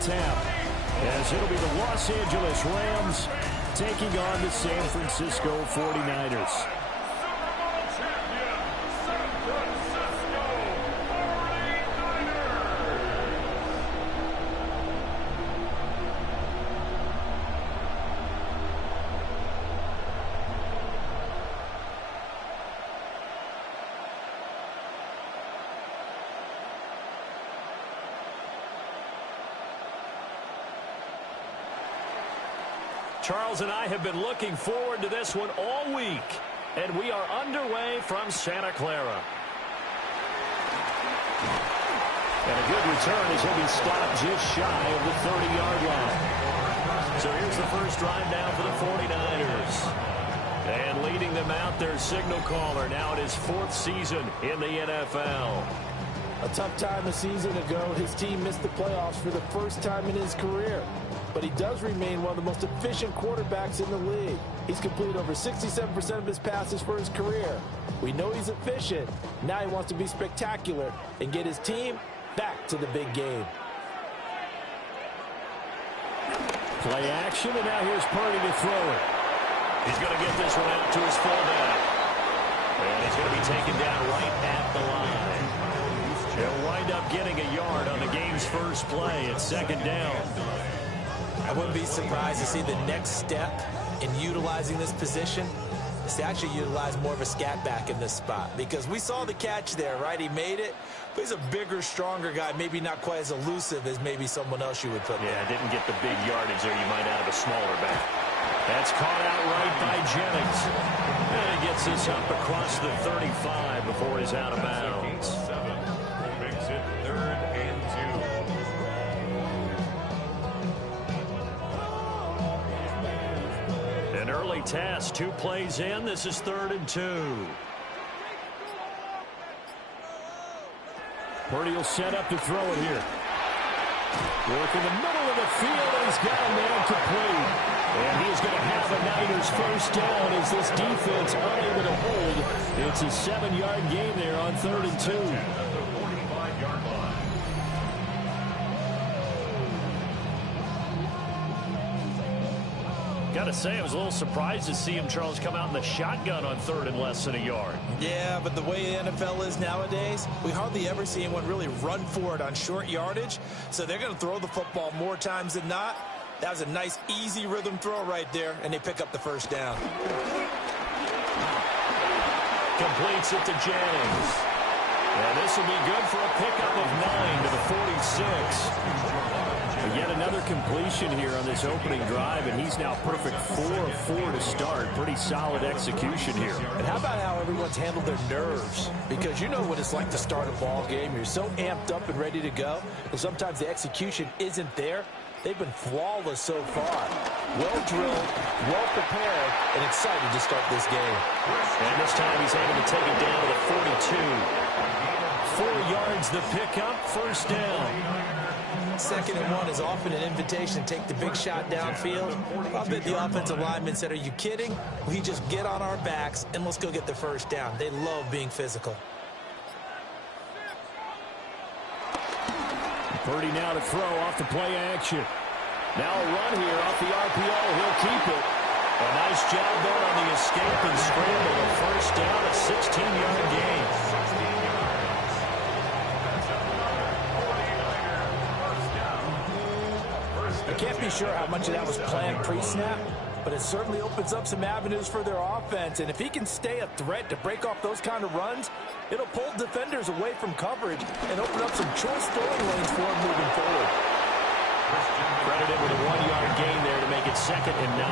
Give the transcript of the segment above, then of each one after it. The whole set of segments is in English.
tap, as it'll be the Los Angeles Rams taking on the San Francisco 49ers. Charles and I have been looking forward to this one all week, and we are underway from Santa Clara. And a good return as he'll be stopped just shy of the 30-yard line. So here's the first drive now for the 49ers. And leading them out, their signal caller, now in his 4th season in the NFL. A tough time a season ago, his team missed the playoffs for the first time in his career. But he does remain one of the most efficient quarterbacks in the league. He's completed over 67% of his passes for his career. We know he's efficient. Now he wants to be spectacular and get his team back to the big game. Play action, and now here's Purdy to throw it. He's going to get this one out to his fullback. And he's going to be taken down right at the line. He'll wind up getting a yard on the game's first play. It's 2nd down. I wouldn't be surprised to see the next step in utilizing this position is to actually utilize more of a scat back in this spot. Because we saw the catch there, right? He made it, but he's a bigger, stronger guy, maybe not quite as elusive as maybe someone else you would put there. Yeah, didn't get the big yardage there you might out of a smaller back. That's caught out right by Jennings. And he gets this up across the 35 before he's out of bounds. Makes it 3rd and 2. An early test, 2 plays in. This is 3rd and 2. Purdy will set up to throw it here. Work in the middle of the field, and he's got a man complete. And he's going to have a Niners first down as this defense unable to hold. It's a 7-yard gain there on 3rd and 2. Got to say, I was a little surprised to see him, Charles, come out in the shotgun on 3rd and less than a yard. Yeah, but the way the NFL is nowadays, we hardly ever see anyone really run for it on short yardage. So they're going to throw the football more times than not. That was a nice, easy rhythm throw right there, and they pick up the first down. Completes it to Jennings. And this will be good for a pickup of 9 to the 46. Yet another completion here on this opening drive, and he's now perfect 4 of 4 to start. Pretty solid execution here. And how about how everyone's handled their nerves? Because you know what it's like to start a ball game. You're so amped up and ready to go, and sometimes the execution isn't there. They've been flawless so far. Well drilled, well prepared, and excited to start this game. And this time he's able to take it down to the 42. 4 yards the pickup, first down. 2nd and 1 is often an invitation to take the big shot downfield. I bet the offensive lineman said, are you kidding? We just get on our backs and let's go get the first down. They love being physical. Purdy now to throw off the play action. Now a run here off the RPO. He'll keep it. A nice job there on the escape and scramble. A first down, a 16-yard gain. I can't be sure how much of that was planned pre-snap, but it certainly opens up some avenues for their offense. And if he can stay a threat to break off those kind of runs, it'll pull defenders away from coverage and open up some choice throwing lanes for him moving forward. Credited with a 1-yard gain there to make it 2nd and 9.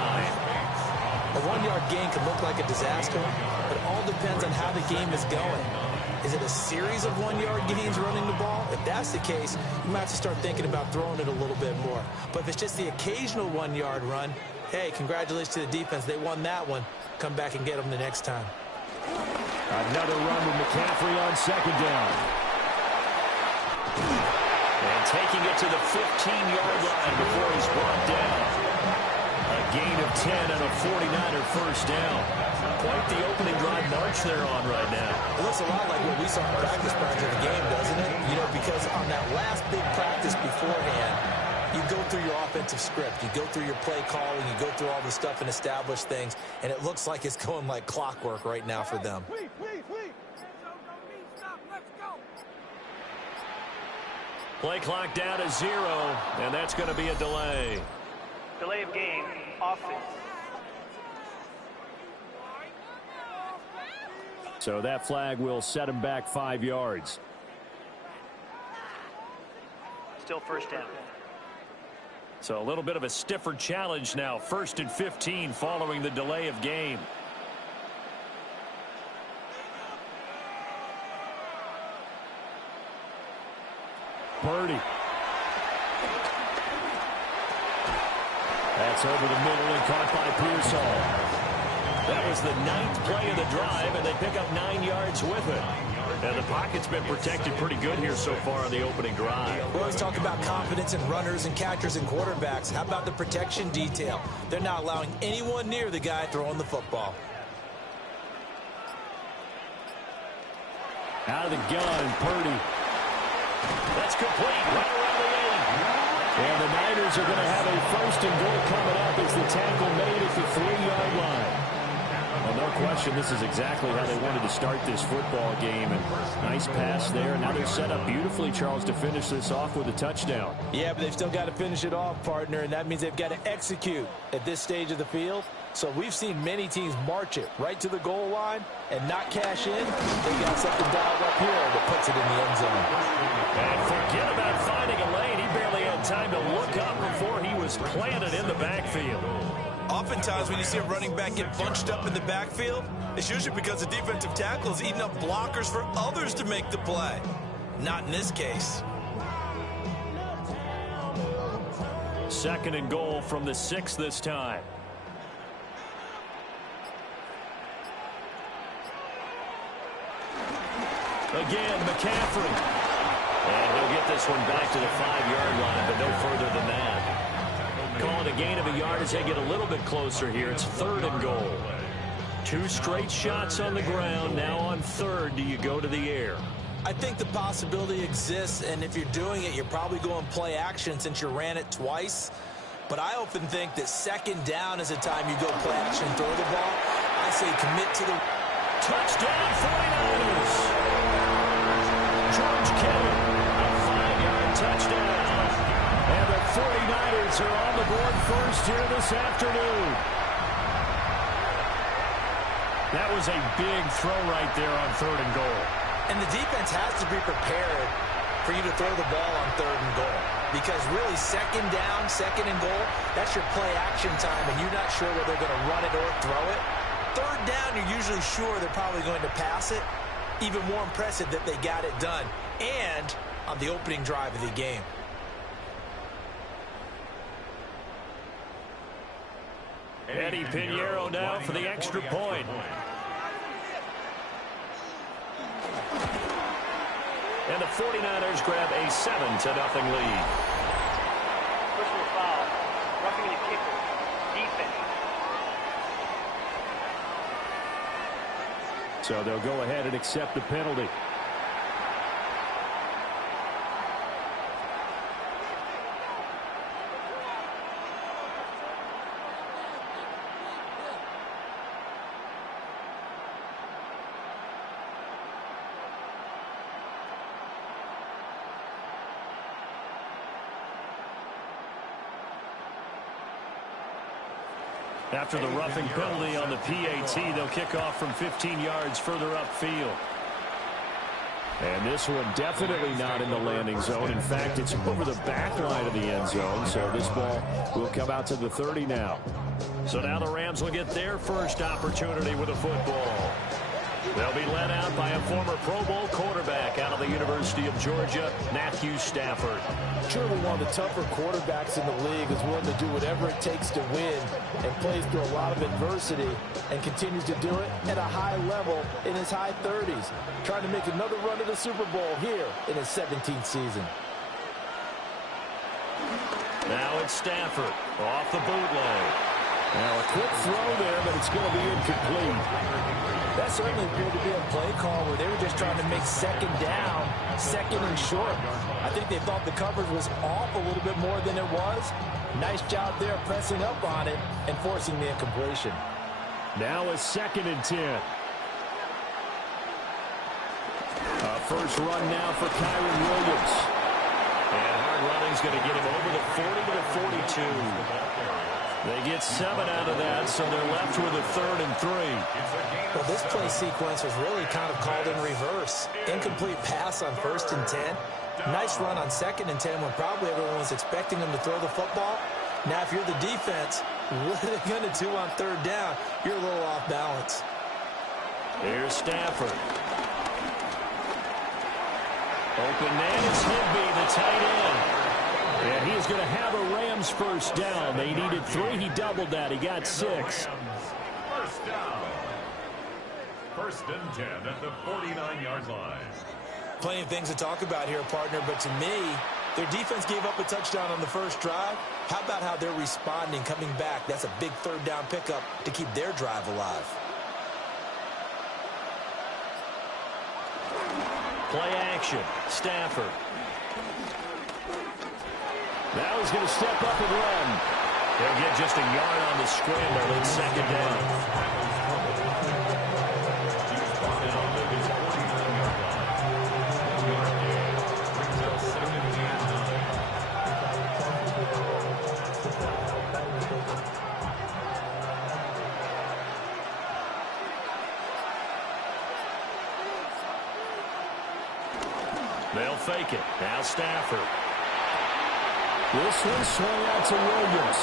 A 1-yard gain can look like a disaster, but it all depends on how the game is going. Is it a series of 1-yard gains running the ball? If that's the case, you might have to start thinking about throwing it a little bit more. But if it's just the occasional 1-yard run, hey, congratulations to the defense. They won that one. Come back and get them the next time. Another run with McCaffrey on 2nd down. And taking it to the 15-yard line before he's brought down. A gain of 10 and a 49er first down. Quite the opening drive march they're on right now. It looks a lot like what we saw in practice prior to the game, doesn't it? You know, because on that last big practice beforehand, You go through your offensive script. You go through your play calling. You go through all the stuff and establish things, and it looks like it's going like clockwork right now for them. Play clock down to 0, and that's going to be a delay. Delay of game, offense. So that flag will set him back 5 yards. Still first down. So a little bit of a stiffer challenge now. 1st and 15 following the delay of game. Purdy. That's over the middle and caught by Pearsall. That was the 9th play of the drive, and they pick up 9 yards with it. And the pocket's been protected pretty good here so far on the opening drive. We always talk about confidence in runners and catchers and quarterbacks. How about the protection detail? They're not allowing anyone near the guy throwing the football. Out of the gun, Purdy. That's complete right around the 8. And the Niners are going to have a 1st and goal coming up as the tackle made at the 3-yard line. Well, no question, this is exactly how they wanted to start this football game. And nice pass there. Now they're set up beautifully, Charles, to finish this off with a touchdown. Yeah, but they've still got to finish it off, partner, and that means they've got to execute at this stage of the field. So we've seen many teams march it right to the goal line and not cash in. They've got something dialed up here that puts it in the end zone. And forget about finding a lane. He barely had time to look up before he was planted in the backfield. Oftentimes when you see a running back get bunched up in the backfield, it's usually because the defensive tackle is eating up blockers for others to make the play. Not in this case. 2nd and goal from the 6 this time. Again, McCaffrey. And he'll get this one back to the 5-yard line, but no further than that. Call it a gain of a yard as they get a little bit closer here. It's 3rd and goal. 2 straight shots on the ground. Now on 3rd, do you go to the air? I think the possibility exists, and if you're doing it, you're probably going play action since you ran it twice. But I often think that 2nd down is the time you go play action and throw the ball. I say commit to the touchdown 49ers. George Kittle, a 5-yard touchdown. And the 49ers are on the board first here this afternoon. That was a big throw right there on 3rd and goal. And the defense has to be prepared for you to throw the ball on 3rd and goal. Because really, 2nd down, 2nd and goal, that's your play action time, and you're not sure whether they're going to run it or throw it. 3rd down, you're usually sure they're probably going to pass it. Even more impressive that they got it done. And on the opening drive of the game. Eddie Pinheiro now for the extra point. And the 49ers grab a 7-0 lead. Personal foul. Roughing the kicker. Defense. So they'll go ahead and accept the penalty. After the roughing penalty on the PAT, they'll kick off from 15 yards further upfield. And this one definitely not in the landing zone. In fact, it's over the back line of the end zone. So this ball will come out to the 30 now. So now the Rams will get their first opportunity with a football. They'll be led out by a former Pro Bowl quarterback out of the University of Georgia, Matthew Stafford. Surely one of the tougher quarterbacks in the league, is willing to do whatever it takes to win and plays through a lot of adversity and continues to do it at a high level in his high 30s. Trying to make another run to the Super Bowl here in his 17th season. Now it's Stafford off the bootleg. Now a quick throw there, but it's going to be incomplete. That certainly appeared to be a play call where they were just trying to make second down, second and short. I think they thought the coverage was off a little bit more than it was. Nice job there pressing up on it and forcing the incompletion. Now a 2nd and 10. First run now for Kyron Williams. And hard running's going to get him over the 40 to the 42. They get 7 out of that, so they're left with a 3rd and 3. Well, this play sequence was really kind of called in reverse. Incomplete pass on 1st and 10. Nice run on 2nd and 10 when probably everyone was expecting them to throw the football. Now, if you're the defense, what are they going to do on 3rd down? You're a little off balance. Here's Stafford. Open man is Higby, the tight end. And he's going to have a Rams first down. They needed 3. He doubled that. He got 6. First down. 1st and 10 at the 49-yard line. Plenty of things to talk about here, partner, but to me, their defense gave up a touchdown on the first drive. How about how they're responding, coming back? That's a big 3rd down pickup to keep their drive alive. Play action. Stafford. Now he's going to step up and run. He'll get just a yard on the scramble in 2nd down. They'll fake it. Now Stafford. This one swung out to Williams.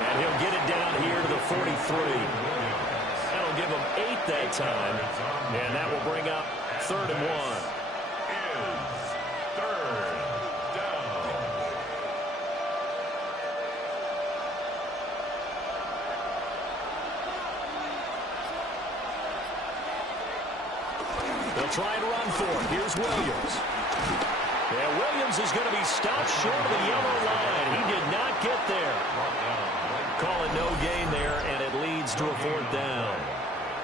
And he'll get it down here to the 43. That'll give him 8 that time. And that will bring up 3rd and 1. Is 3rd down. They'll try and run for it. Here's Williams. Yeah, Williams is going to be stopped short of the yellow line. He did not get there. Call it no gain there, and it leads to a 4th down.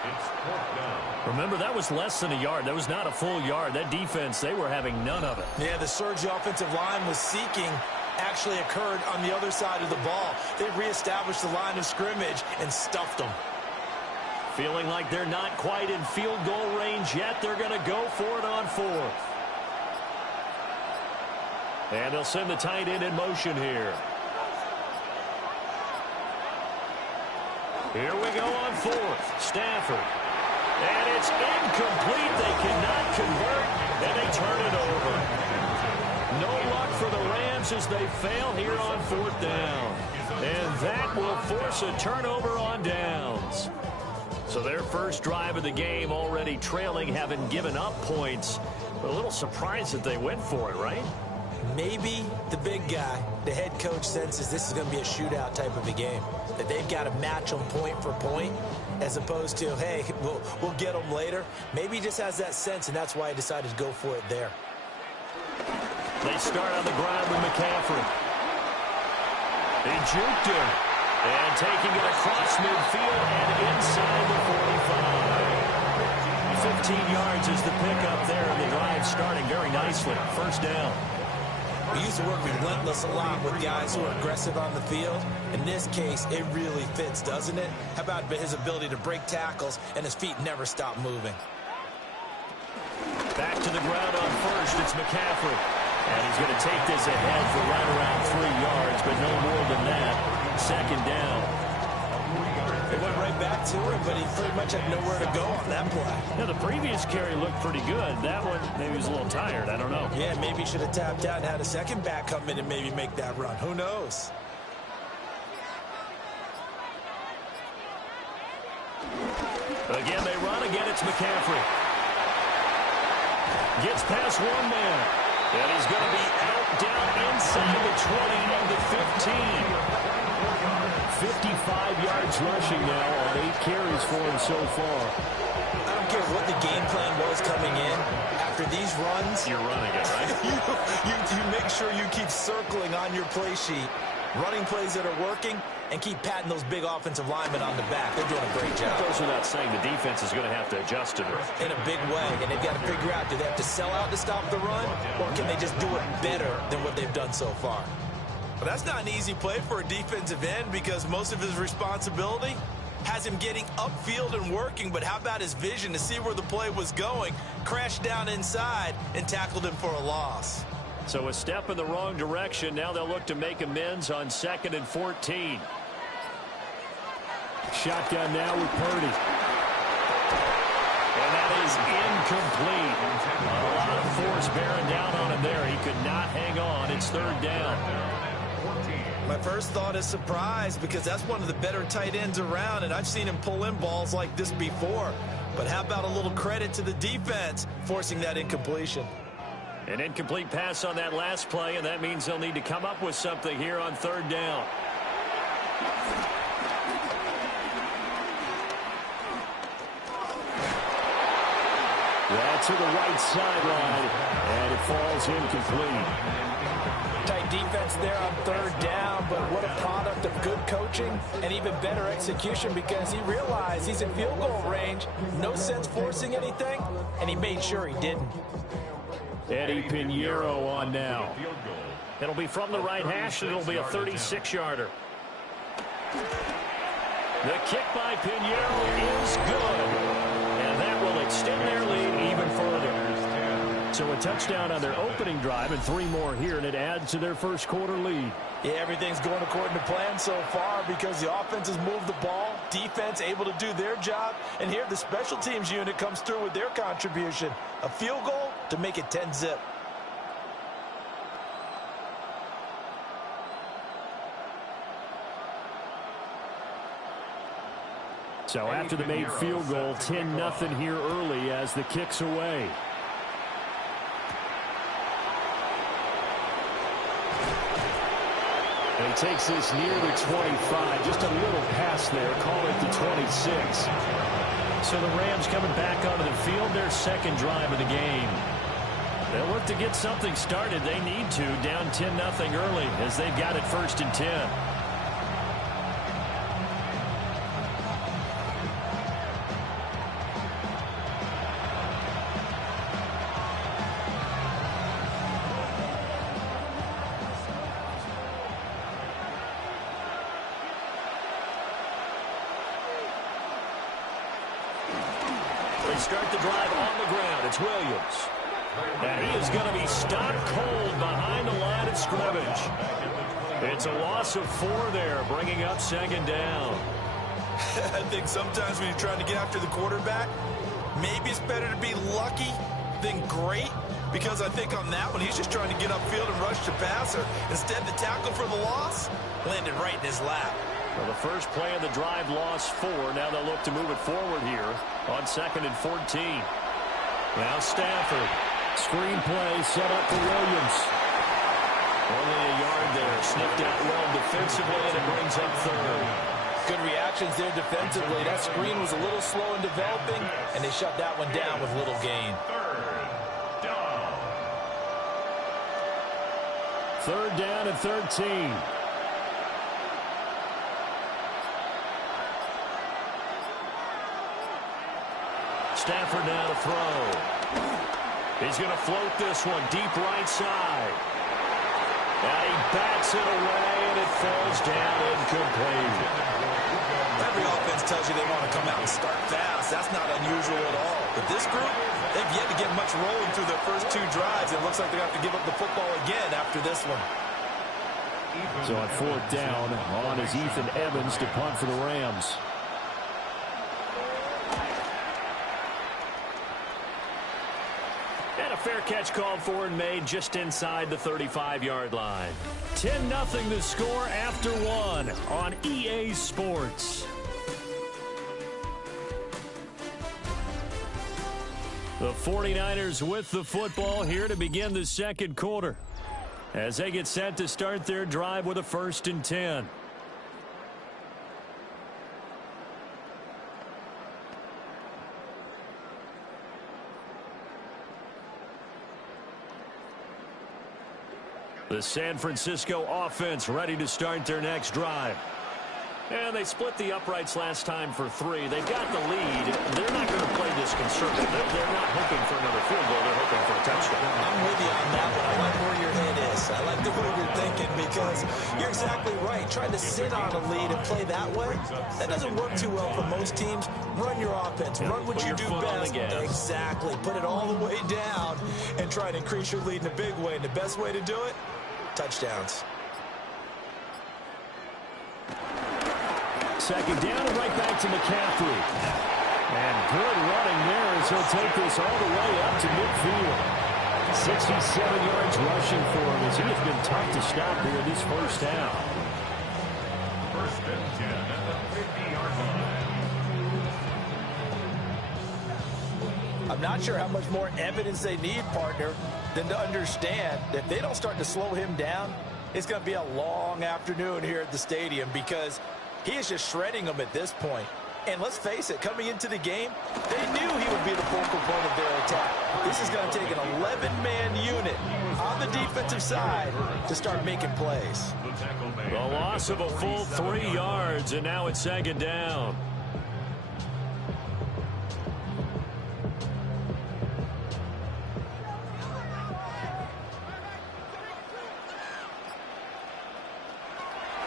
It's 4th down. Remember, that was less than a yard. That was not a full yard. That defense, they were having none of it. Yeah, the surge the offensive line was seeking actually occurred on the other side of the ball. They reestablished the line of scrimmage and stuffed them. Feeling like they're not quite in field goal range yet. They're going to go for it on 4th. And they'll send the tight end in motion here. Here we go on 4th. Stafford. And it's incomplete. They cannot convert, and they turn it over. No luck for the Rams as they fail here on 4th down. And that will force a turnover on downs. So their first drive of the game already trailing, having given up points. But a little surprised that they went for it, right? Maybe the big guy, the head coach, senses this is going to be a shootout type of a game. That they've got to match them point for point as opposed to, hey, we'll get them later. Maybe he just has that sense, and that's why he decided to go for it there. They start on the ground with McCaffrey. They juked him. And taking it across midfield and inside the 45. 15 yards is the pickup there, and the drive starting very nicely. First down. We used to work relentless a lot with guys who are aggressive on the field. In this case, it really fits, doesn't it? How about his ability to break tackles and his feet never stop moving? Back to the ground on first. It's McCaffrey. And he's going to take this ahead for right around 3 yards, but no more than that. Second down. They went right back to him, but he pretty much had nowhere to go on that play. Now, the previous carry looked pretty good. That one, maybe he was a little tired. I don't know. Yeah, maybe he should have tapped out and had a second back come in and maybe make that run. Who knows? Again, they run. Again, it's McCaffrey. Gets past one man. And he's going to be out down inside the 20 of the 15. 55 yards rushing now on 8 carries for him so far. I don't care what the game plan was coming in. After these runs, you're running it, right? you make sure you keep circling on your play sheet. Running plays that are working, and keep patting those big offensive linemen on the back. They're doing a great job. It goes without saying the defense is going to have to adjust to this. In a big way, and they've got to figure out, do they have to sell out to stop the run, or can they just do it better than what they've done so far? Well, that's not an easy play for a defensive end because most of his responsibility has him getting upfield and working, but how about his vision to see where the play was going, crashed down inside, and tackled him for a loss. So a step in the wrong direction. Now they'll look to make amends on 2nd and 14. Shotgun now with Purdy. And that is incomplete. A lot of force bearing down on him there. He could not hang on. It's 3rd down. My first thought is surprise because that's one of the better tight ends around, and I've seen him pull in balls like this before. But how about a little credit to the defense forcing that incompletion? An incomplete pass on that last play, and that means they'll need to come up with something here on 3rd down. That's to the right sideline, and it falls incomplete. Tight defense there on 3rd down, but what a product of good coaching and even better execution because he realized he's in field goal range. No sense forcing anything, and he made sure he didn't. Eddie Pinheiro on now. It'll be from the right hash, and it'll be a 36-yarder. The kick by Pinheiro is good, and that will extend their lead even further. So a touchdown on their opening drive and 3 more here, and it adds to their first quarter lead. Yeah, everything's going according to plan so far because the offense has moved the ball, defense able to do their job, and here the special teams unit comes through with their contribution. A field goal to make it 10-zip. So after the made field goal, 10-0 here early as the kick's away. And he takes this near the 25. Just a little pass there. Call it the 26. So the Rams coming back onto the field, their 2nd drive of the game. They'll look to get something started. They need to, down 10-0 early as they've got it 1st and 10. Start the drive on the ground. It's Williams. And he is going to be stopped cold behind the line of scrimmage. It's a loss of 4 there, bringing up 2nd down. I think sometimes when you're trying to get after the quarterback, maybe it's better to be lucky than great, because I think on that one, he's just trying to get upfield and rush the passer. Instead, the tackle for the loss landed right in his lap. Well, the first play of the drive lost 4. Now they'll look to move it forward here on 2nd and 14. Now Stafford. Screen play set up for Williams. Only a yard there. Sniffed out well defensively, and it brings up 3rd. Good reactions there defensively. That screen was a little slow in developing, and they shut that one down with little gain. 3rd down and 13. Stafford now to throw. He's going to float this one deep right side. And he bats it away, and it falls down incomplete. Every offense tells you they want to come out and start fast. That's not unusual at all. But this group, they've yet to get much rolling through their first 2 drives. It looks like they have to give up the football again after this one. So on 4th down, on is Ethan Evans to punt for the Rams. And a fair catch called for and made just inside the 35-yard line. 10-0 the score after 1 on EA Sports. The 49ers with the football here to begin the 2nd quarter as they get set to start their drive with a 1st and 10. The San Francisco offense ready to start their next drive. And they split the uprights last time for 3. They've got the lead. They're not going to play this conservative. They're not hoping for another field goal. They're hoping for a touchdown. I'm with you on that one. I like where your head is. I like the way you're thinking because you're exactly right. Trying to sit on a lead and play that way, that doesn't work too well for most teams. Run your offense. Run what you do best. Exactly. Put it all the way down and try to increase your lead in a big way. And the best way to do it, touchdowns. Second down and right back to McCaffrey. And good running there as he'll take this all the way up to midfield. 67 yards rushing for him as he has been tough to stop here this first down. First and 10 at the 50-yard line. I'm not sure how much more evidence they need, partner, than to understand that if they don't start to slow him down, it's going to be a long afternoon here at the stadium because he is just shredding them at this point. And let's face it, coming into the game, they knew he would be the focal point of their attack. This is going to take an 11-man unit on the defensive side to start making plays. The loss of a full 3 yards, and now it's second down.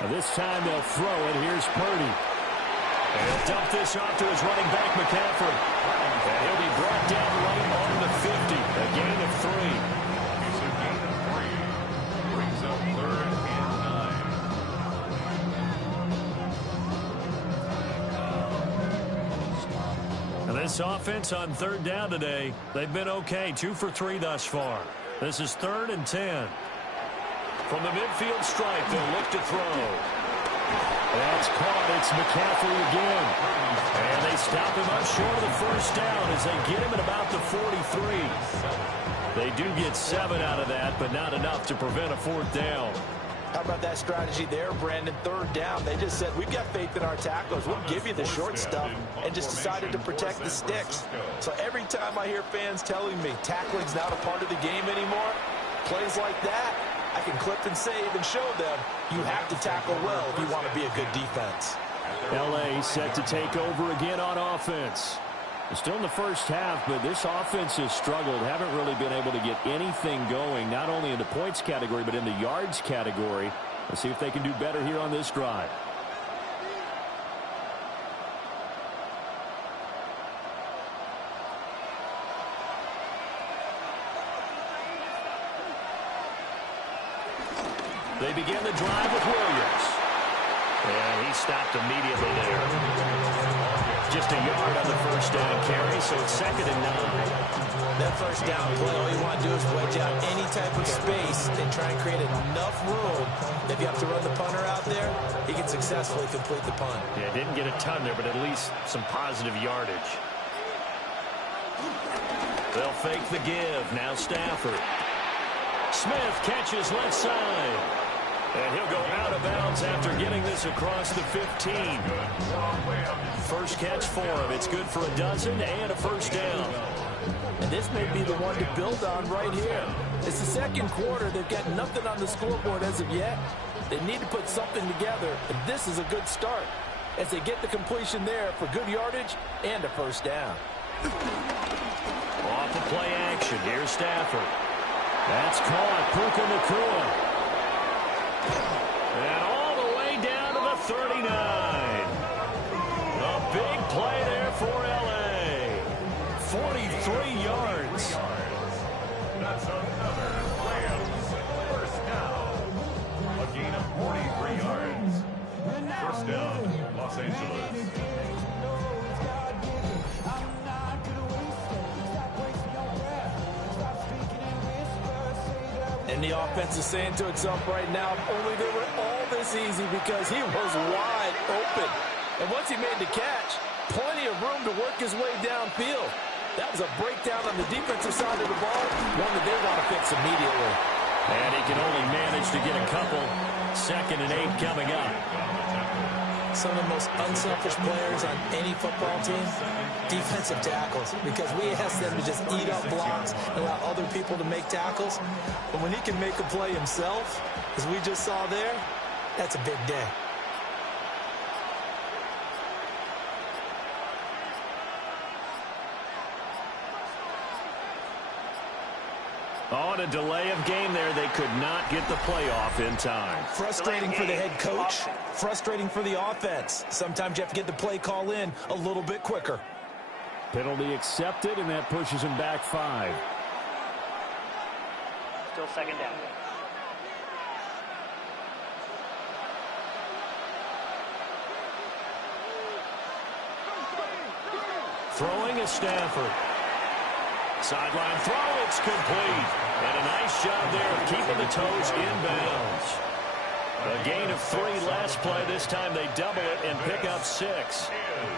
This time they'll throw it. Here's Purdy. And he'll dump this off to his running back, McCaffrey. And he'll be brought down right on the 50. A gain of 3. It's a gain of 3. Brings up 3rd and 9. And this offense on 3rd down today, they've been okay. 2 for 3 thus far. This is 3rd and 10. From the midfield stripe, they'll look to throw. That's caught. It's McCaffrey again. And they stop him up short of the first down as they get him at about the 43. They do get 7 out of that, but not enough to prevent a 4th down. How about that strategy there, Brandon? 3rd down. They just said, we've got faith in our tacklers. We'll give you the short stuff, and just decided to protect the sticks. So every time I hear fans telling me tackling's not a part of the game anymore, plays like that, I can clip and save and show them you have to tackle well if you want to be a good defense. L.A. set to take over again on offense. Still in the first half, but this offense has struggled. Haven't really been able to get anything going, not only in the points category, but in the yards category. Let's see if they can do better here on this drive. They begin the drive with Williams. And he stopped immediately there. Just a yard on the first down carry, so it's 2nd and 9. That first down play, all you want to do is wedge out any type of space and try and create enough room. If you have to run the punter out there, he can successfully complete the punt. Yeah, didn't get a ton there, but at least some positive yardage. They'll fake the give. Now Stafford. Smith catches left side. And he'll go out of bounds after getting this across the 15. First catch for him. It's good for a dozen and a first down. And this may be the one to build on right here. It's the second quarter. They've got nothing on the scoreboard as of yet. They need to put something together, and this is a good start as they get the completion there for good yardage and a first down. Off of play action. Here's Stafford. That's caught. Puka Nacua. And all the way down to the 39. A big play there for L.A. 43 yards. That's another Rams first down. A gain of 43 yards. First down, Los Angeles. And the offense is saying to itself right now, if only they were all this easy, because he was wide open. And once he made the catch, plenty of room to work his way downfield. That was a breakdown on the defensive side of the ball, one that they want to fix immediately. And he can only manage to get a couple. 2nd and 8 coming up. Some of the most unselfish players on any football team, defensive tackles, because we ask them to just eat up blocks and allow other people to make tackles. But when he can make a play himself, as we just saw there, that's a big day. On a delay of game there, they could not get the playoff in time. Frustrating for the head coach, frustrating for the offense. Sometimes you have to get the play call in a little bit quicker. Penalty accepted, and that pushes him back 5. Still second down. Throwing is Stafford. Sideline throw, it's complete. And a nice job there of keeping the toes inbounds. A gain of 3 last play. This time they double it and pick up 6.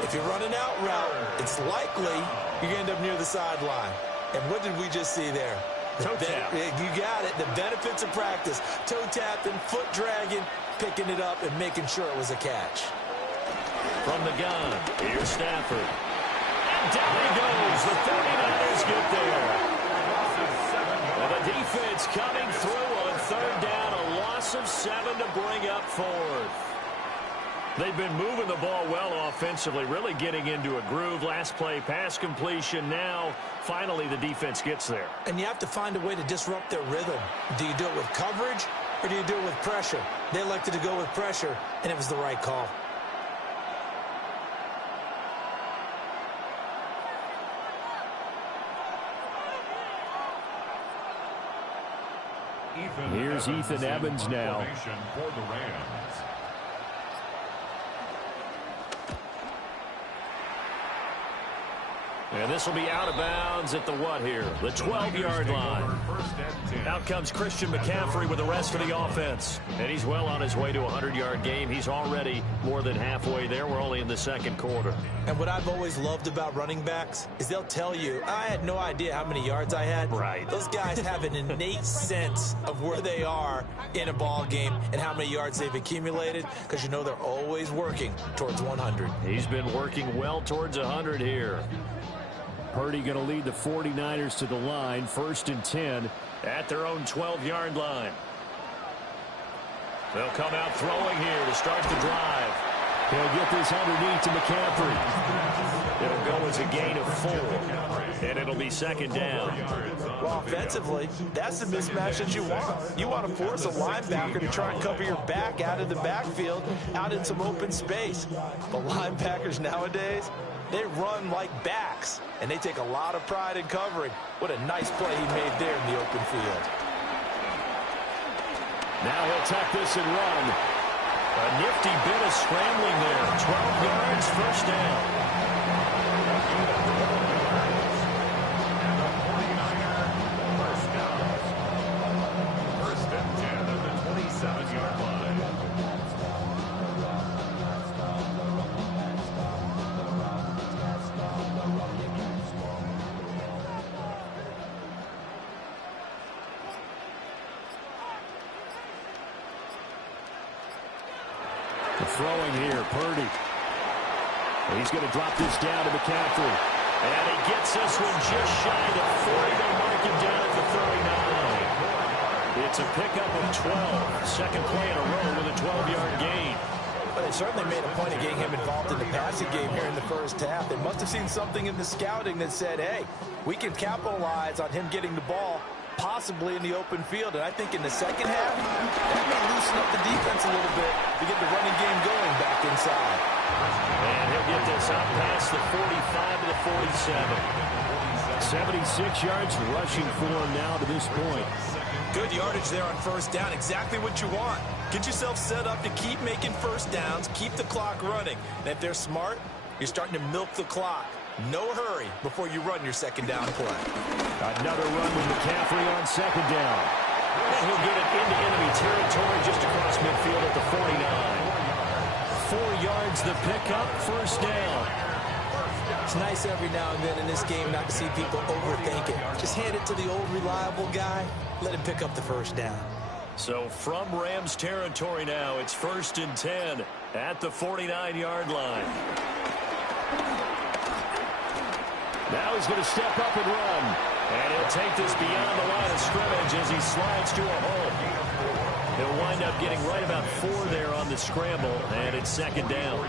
If you're running out route, it's likely you're going to end up near the sideline. And what did we just see there? Toe tap. You got it. The benefits of practice. Toe tapping, foot dragging, picking it up, and making sure it was a catch. From the gun, here's Stafford. And down he goes. The 49ers get there. And the defense coming through on 3rd down. A loss of 7 to bring up 4th. They've been moving the ball well offensively, really getting into a groove. Last play, pass completion. Now, finally, the defense gets there. And you have to find a way to disrupt their rhythm. Do you do it with coverage, or do you do it with pressure? They elected to go with pressure, and it was the right call. Here's Ethan Evans now. For the Rams. And this will be out of bounds at the what here? The 12-yard line. Out comes Christian McCaffrey with the rest of the offense. And he's well on his way to a 100-yard game. He's already more than halfway there. We're only in the 2nd quarter. And what I've always loved about running backs is they'll tell you, I had no idea how many yards I had. Right. Those guys have an innate sense of where they are in a ball game and how many yards they've accumulated, because you know they're always working towards 100. He's been working well towards 100 here. Purdy going to lead the 49ers to the line. 1st and 10 at their own 12-yard line. They'll come out throwing here to start the drive. He'll get this underneath to McCaffrey. It'll go as a gain of 4, and it'll be 2nd down. Well, offensively, that's the mismatch that you want. You want to force a linebacker to try and cover your back out of the backfield, out in some open space. But linebackers nowadays, they run like backs, and they take a lot of pride in covering. What a nice play he made there in the open field. Now he'll tuck this and run. A nifty bit of scrambling there. 12 yards, 1st down. Throwing here, Purdy. He's going to drop this down to McCaffrey. And he gets this one just shy of 40. They mark him down at the 39. It's a pickup of 12. 2nd play in a row with a 12-yard gain. But they certainly made a point of getting him involved in the passing game here in the 1st half. They must have seen something in the scouting that said, hey, we can capitalize on him getting the ball possibly in the open field. And I think in the 2nd half, that may loosen up the defense a little bit to get the running game going back inside. And he'll get this up past the 45 to the 47. 76 yards rushing for him now to this point. Good yardage there on 1st down. Exactly what you want. Get yourself set up to keep making 1st downs, keep the clock running. And if they're smart, you're starting to milk the clock. No hurry before you run your 2nd down play. Another run with McCaffrey on 2nd down. And he'll get it into enemy territory just across midfield at the 49. 4 yards the pickup, 1st down. It's nice every now and then in this game not to see people overthink it. Just hand it to the old reliable guy. Let him pick up the 1st down. So from Rams territory now, it's 1st and 10 at the 49-yard line. Now he's going to step up and run. And he'll take this beyond the line of scrimmage as he slides to a hole. He'll wind up getting right about 4 there on the scramble, and it's 2nd down.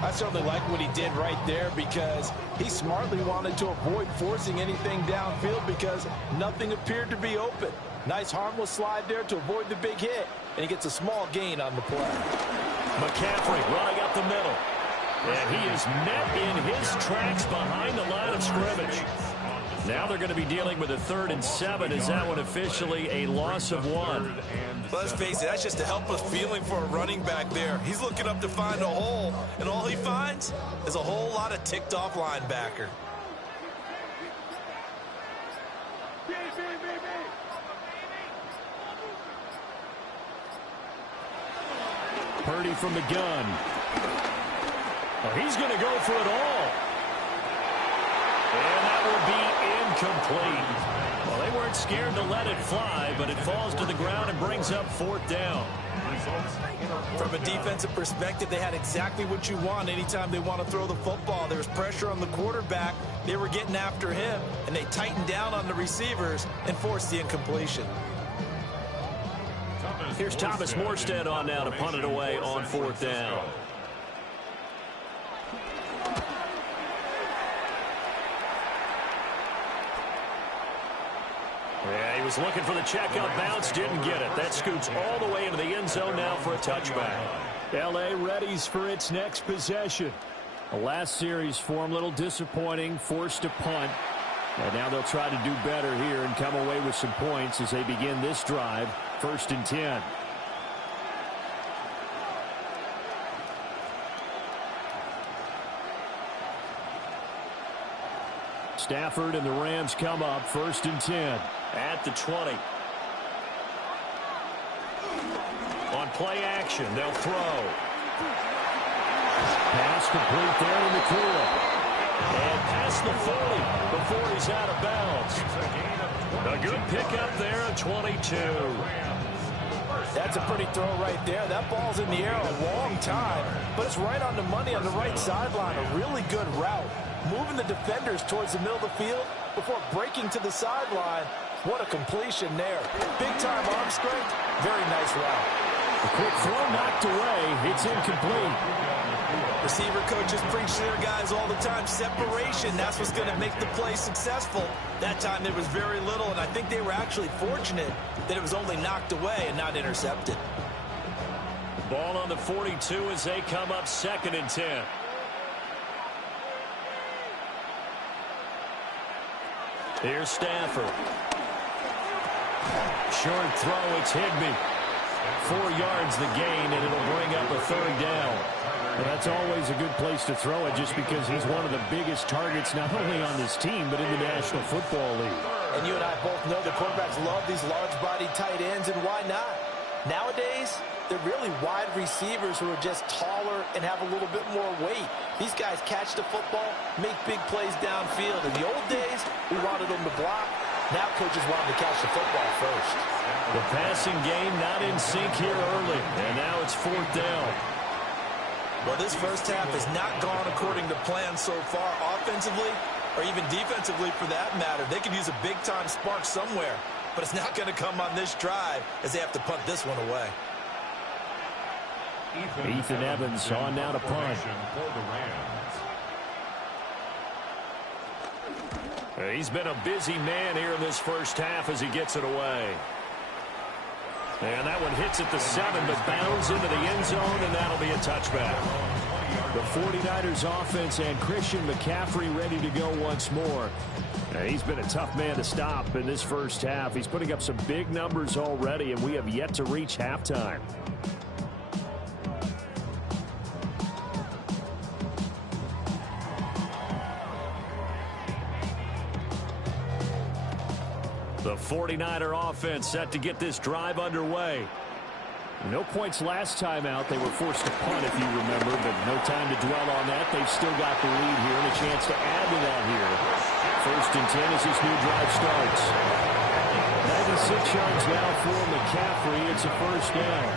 I certainly like what he did right there because he smartly wanted to avoid forcing anything downfield because nothing appeared to be open. Nice harmless slide there to avoid the big hit, and he gets a small gain on the play. McCaffrey running up the middle. And he is met in his tracks behind the line of scrimmage. Now they're going to be dealing with a 3rd and 7. Is that one officially a loss of 1? Well, let's face it, that's just a helpless feeling for a running back there. He's looking up to find a hole, and all he finds is a whole lot of ticked-off linebacker. Purdy from the gun. Oh, he's going to go for it all. And that will be incomplete. Well, they weren't scared to let it fly, but it falls to the ground and brings up 4th down. From a defensive perspective, they had exactly what you want anytime they want to throw the football. There was pressure on the quarterback. They were getting after him, and they tightened down on the receivers and forced the incompletion. Here's Thomas Morstead on now to punt it away on 4th down. Yeah, he was looking for the checkout bounce, didn't get it. That scoots all the way into the end zone now for a touchback. L.A. readies for its next possession. The last series for him, a little disappointing, forced to punt. And now they'll try to do better here and come away with some points as they begin this drive. 1st and 10. Stafford and the Rams come up 1st and 10 at the 20. On play action, they'll throw. Pass complete there in the clear. And past the 40 before he's out of bounds. A good pickup there at 22. That's a pretty throw right there. That ball's in the air a long time, but it's right on the money on the right sideline. A really good route. Moving the defenders towards the middle of the field before breaking to the sideline. What a completion there. Big-time arm strength. Very nice route. A quick throw knocked away. It's incomplete. Receiver coaches preach to their guys all the time. Separation, that's what's going to make the play successful. That time there was very little, and I think they were actually fortunate that it was only knocked away and not intercepted. Ball on the 42 as they come up 2nd and 10. Here's Stafford. Short throw, it's Higbee. 4 yards the gain, and it'll bring up a 3rd down. Well, that's always a good place to throw it just because he's one of the biggest targets not only on this team but in the National Football League. And you and I both know the quarterbacks love these large-bodied tight ends, and why not? Nowadays, they're really wide receivers who are just taller and have a little bit more weight. These guys catch the football, make big plays downfield. In the old days, we wanted them to block. Now coaches want them to catch the football first. The passing game not in sync here early, and now it's 4th down. Well, this first half has not gone according to plan so far, offensively or even defensively for that matter. They could use a big-time spark somewhere, but it's not going to come on this drive as they have to punt this one away. Ethan Evans on now to punt. He's been a busy man here in this first half as he gets it away. And that one hits at the 7, but bounds into the end zone, and that'll be a touchback. The 49ers offense and Christian McCaffrey ready to go once more. He's been a tough man to stop in this first half. He's putting up some big numbers already, and we have yet to reach halftime. The 49er offense set to get this drive underway. No points last time out. They were forced to punt, if you remember, but no time to dwell on that. They've still got the lead here and a chance to add to that here. 1st and 10 as this new drive starts. 96 yards now for McCaffrey. It's a 1st down.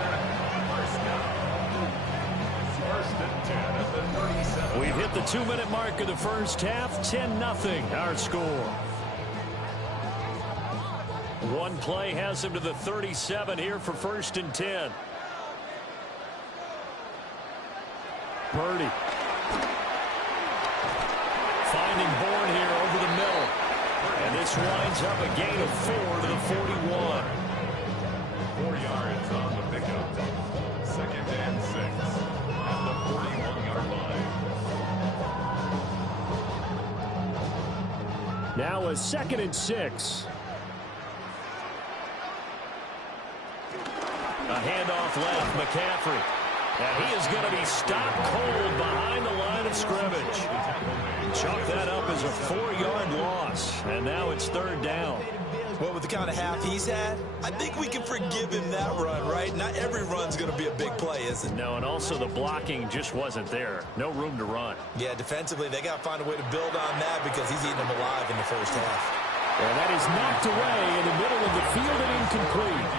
We've hit the 2-minute mark of the first half. 10-0 our score. One play has him to the 37 here for 1st and 10. Purdy Finding Bourne here over the middle. And this winds up a gain of 4 to the 41. 4 yards on the pickup. 2nd and 6 at the 41-yard line. Now a 2nd and 6. A handoff left, McCaffrey. And he is going to be stopped cold behind the line of scrimmage. Chalk that up as a 4-yard loss. And now it's 3rd down. Well, with the kind of half he's had, I think we can forgive him that run, right? Not every run's going to be a big play, is it? No, and also the blocking just wasn't there. No room to run. Yeah, defensively, they got to find a way to build on that because he's eating them alive in the first half. And that is knocked away in the middle of the field and incomplete.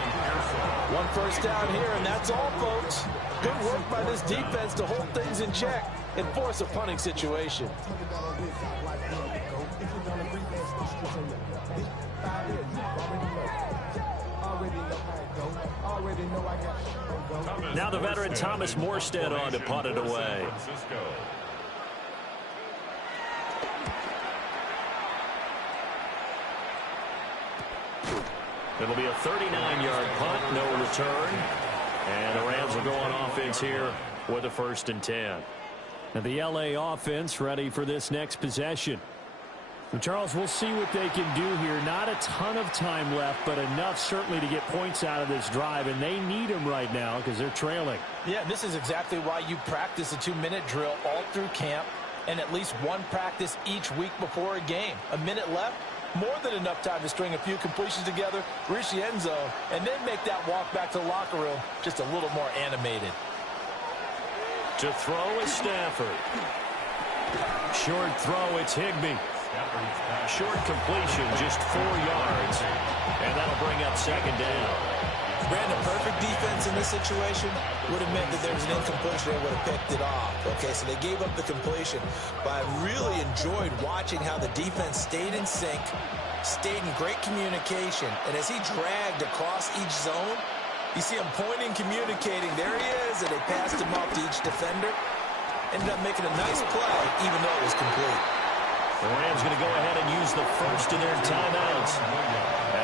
1 first down here, and that's all, folks. Good work by this defense to hold things in check and force a punting situation. Now the veteran Thomas Morstead on to punt it away. It'll be a 39-yard punt, no return. And the Rams will go on offense here with a 1st and 10. Now the L.A. offense ready for this next possession. Well, Charles, we'll see what they can do here. Not a ton of time left, but enough certainly to get points out of this drive, and they need them right now because they're trailing. Yeah, this is exactly why you practice a 2-minute drill all through camp and at least one practice each week before a game. A minute left, more than enough time to string a few completions together, reach the end zone, and then make that walk back to the locker room just a little more animated. To throw is Stafford. Short throw, it's Higbee. Short completion, just 4 yards. And that'll bring up 2nd down. Brandon, perfect defense in this situation would have meant that there was an incompletion. They would have picked it off. Okay, so they gave up the completion. But I really enjoyed watching how the defense stayed in sync, stayed in great communication. And as he dragged across each zone, you see him pointing, communicating. There he is, and they passed him off to each defender. Ended up making a nice play, even though it was complete. The Rams going to go ahead and use the first of their timeouts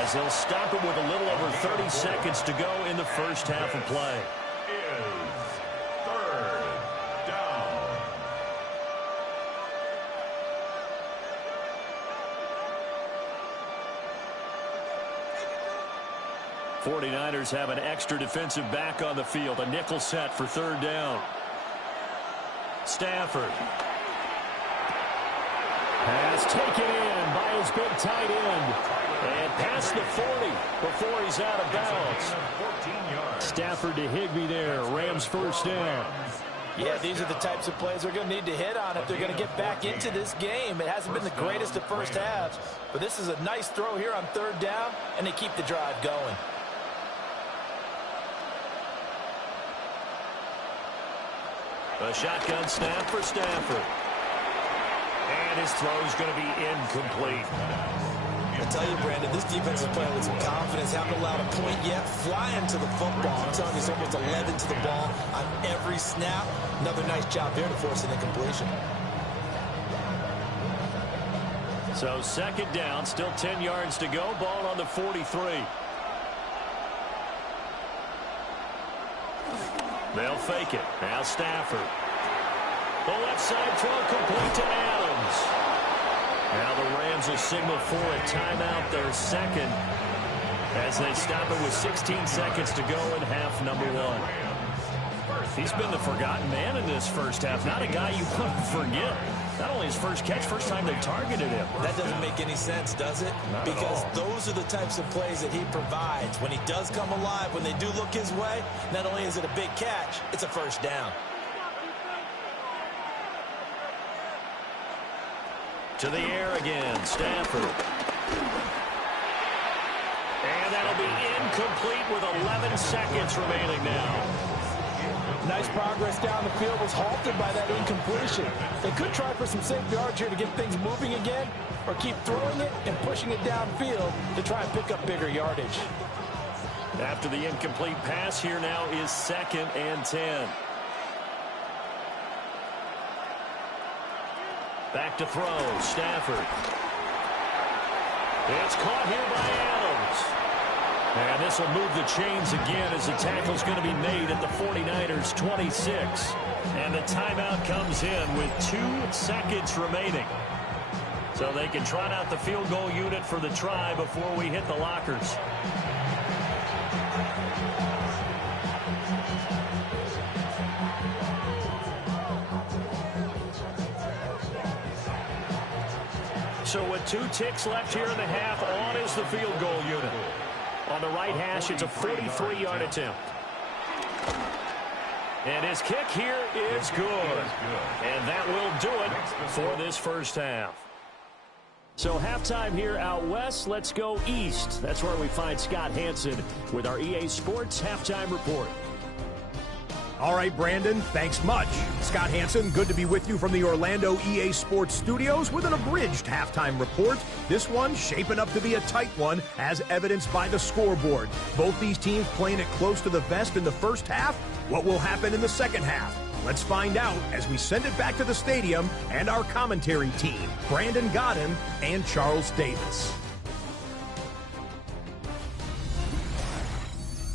as they'll stop it with a little over 30 seconds to go in the first half of play. Is 3rd down. '49ers have an extra defensive back on the field. A nickel set for 3rd down. Stafford. Pass taken in by his big tight end. And past the 40 before he's out of bounds. Stafford to Higbee there. Rams 1st down. Yeah, these are the types of plays they're going to need to hit on if they're going to get back into this game. It hasn't been the greatest of first halves, but this is a nice throw here on 3rd down, and they keep the drive going. A shotgun snap for Stafford. And his throw is going to be incomplete. I tell you, Brandon, this defense is playing with some confidence. Haven't allowed a point yet. Flying to the football. I'm telling you, it's almost 11 to the ball on every snap. Another nice job there to force an incompletion. So 2nd down, still 10 yards to go. Ball on the 43. They'll fake it. Now Stafford. The left side throw complete to Adams. Now the Rams will signal for a timeout, their 2nd, as they stop it with 16 seconds to go in half number 1. He's been the forgotten man in this first half. Not a guy you want to forget. Not only his first catch, first time they targeted him. That doesn't make any sense, does it? Because those are the types of plays that he provides. When he does come alive, when they do look his way, not only is it a big catch, it's a 1st down. To the air again, Stafford. And that'll be incomplete with 11 seconds remaining now. Nice progress down the field was halted by that incompletion. They could try for some safe yards here to get things moving again, or keep throwing it and pushing it downfield to try and pick up bigger yardage. After the incomplete pass, here now is 2nd and 10. Back to throw, Stafford. It's caught here by Adams. And this will move the chains again as the tackle's going to be made at the 49ers 26. And the timeout comes in with 2 seconds remaining. So they can trot out the field goal unit for the try before we hit the lockers. So with 2 ticks left here in the half, on is the field goal unit. On the right hash, it's a 43-yard attempt. And his kick here is good. And that will do it for this first half. So halftime here out west, let's go east. That's where we find Scott Hansen with our EA Sports Halftime Report. All right, Brandon, thanks much. Scott Hansen, good to be with you from the Orlando EA Sports Studios with an abridged halftime report. This one shaping up to be a tight one, as evidenced by the scoreboard. Both these teams playing it close to the vest in the first half. What will happen in the second half? Let's find out as we send it back to the stadium and our commentary team, Brandon Godden and Charles Davis.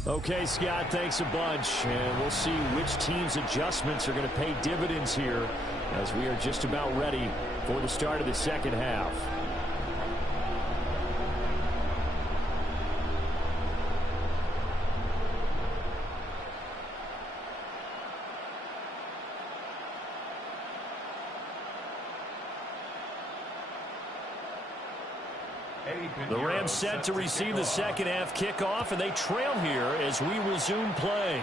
Okay, Scott, thanks a bunch. And we'll see which team's adjustments are going to pay dividends here as we are just about ready for the start of the second half. The Rams set to receive the second half kickoff, and they trail here as we resume play.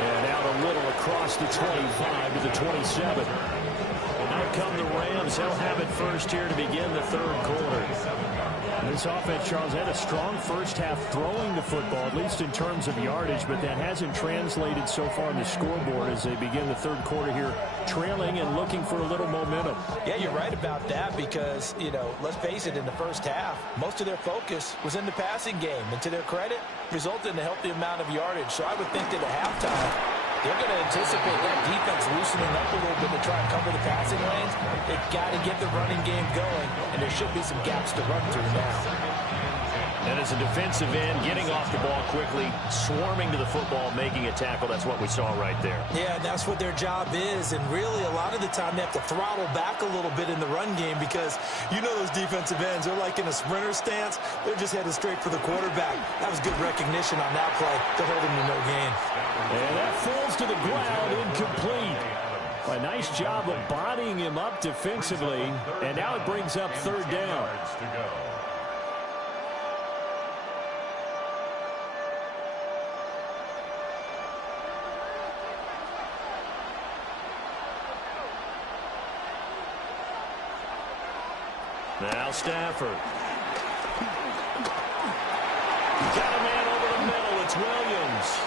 And out a little across the 25 to the 27. Out come the Rams. They'll have it first here to begin the third quarter. This offense, Charles, had a strong first half throwing the football, at least in terms of yardage, but that hasn't translated so far on the scoreboard as they begin the third quarter here, trailing and looking for a little momentum. Yeah, you're right about that because, let's face it, in the first half, most of their focus was in the passing game. And to their credit, resulted in a healthy amount of yardage. So I would think that at halftime, they're going to anticipate that defense loosening up a little bit to try and cover the passing lanes. They've got to get the running game going, and there should be some gaps to run through now. And as a defensive end, getting off the ball quickly, swarming to the football, making a tackle, that's what we saw right there. Yeah, and that's what their job is. And really, a lot of the time, they have to throttle back a little bit in the run game because those defensive ends, they're like in a sprinter stance. They're just headed straight for the quarterback. That was good recognition on that play to hold him to no gain. And that falls to the ground, incomplete. A nice job of bodying him up defensively, and now it brings up third down. Now Stafford. Got a man over the middle. It's Williams.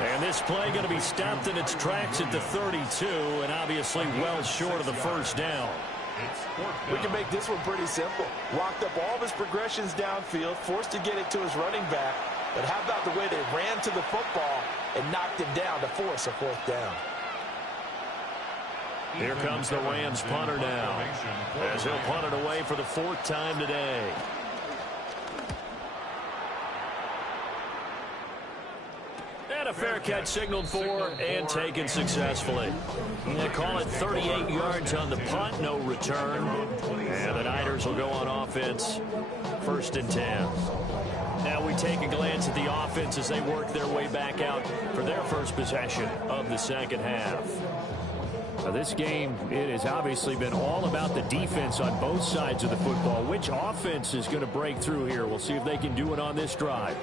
And this play going to be stopped in its tracks at the 32, and obviously well short of the first down. We can make this one pretty simple. Walked up all of his progressions downfield, forced to get it to his running back. But how about the way they ran to the football and knocked him down to force a fourth down? Here comes the Rams punter now, as he'll punt it away for the 4th time today. And a fair catch signaled for and taken successfully. They call it 38 yards on the punt, no return. And the Niners will go on offense, 1st and 10. Now we take a glance at the offense as they work their way back out for their first possession of the second half. Now this game, it has obviously been all about the defense on both sides of the football. Which offense is going to break through here? We'll see if they can do it on this drive.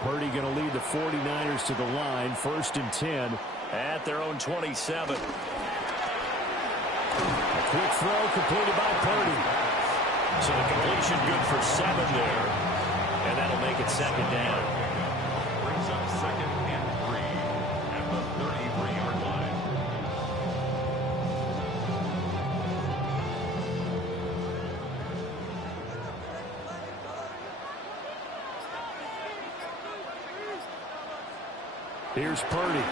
Purdy going to lead the 49ers to the line, 1st and 10 at their own 27. A quick throw completed by Purdy. So the completion good for 7 there. And that'll make it 2nd down. Brings up 2nd and 3 at the 33-yard line. Here's Purdy.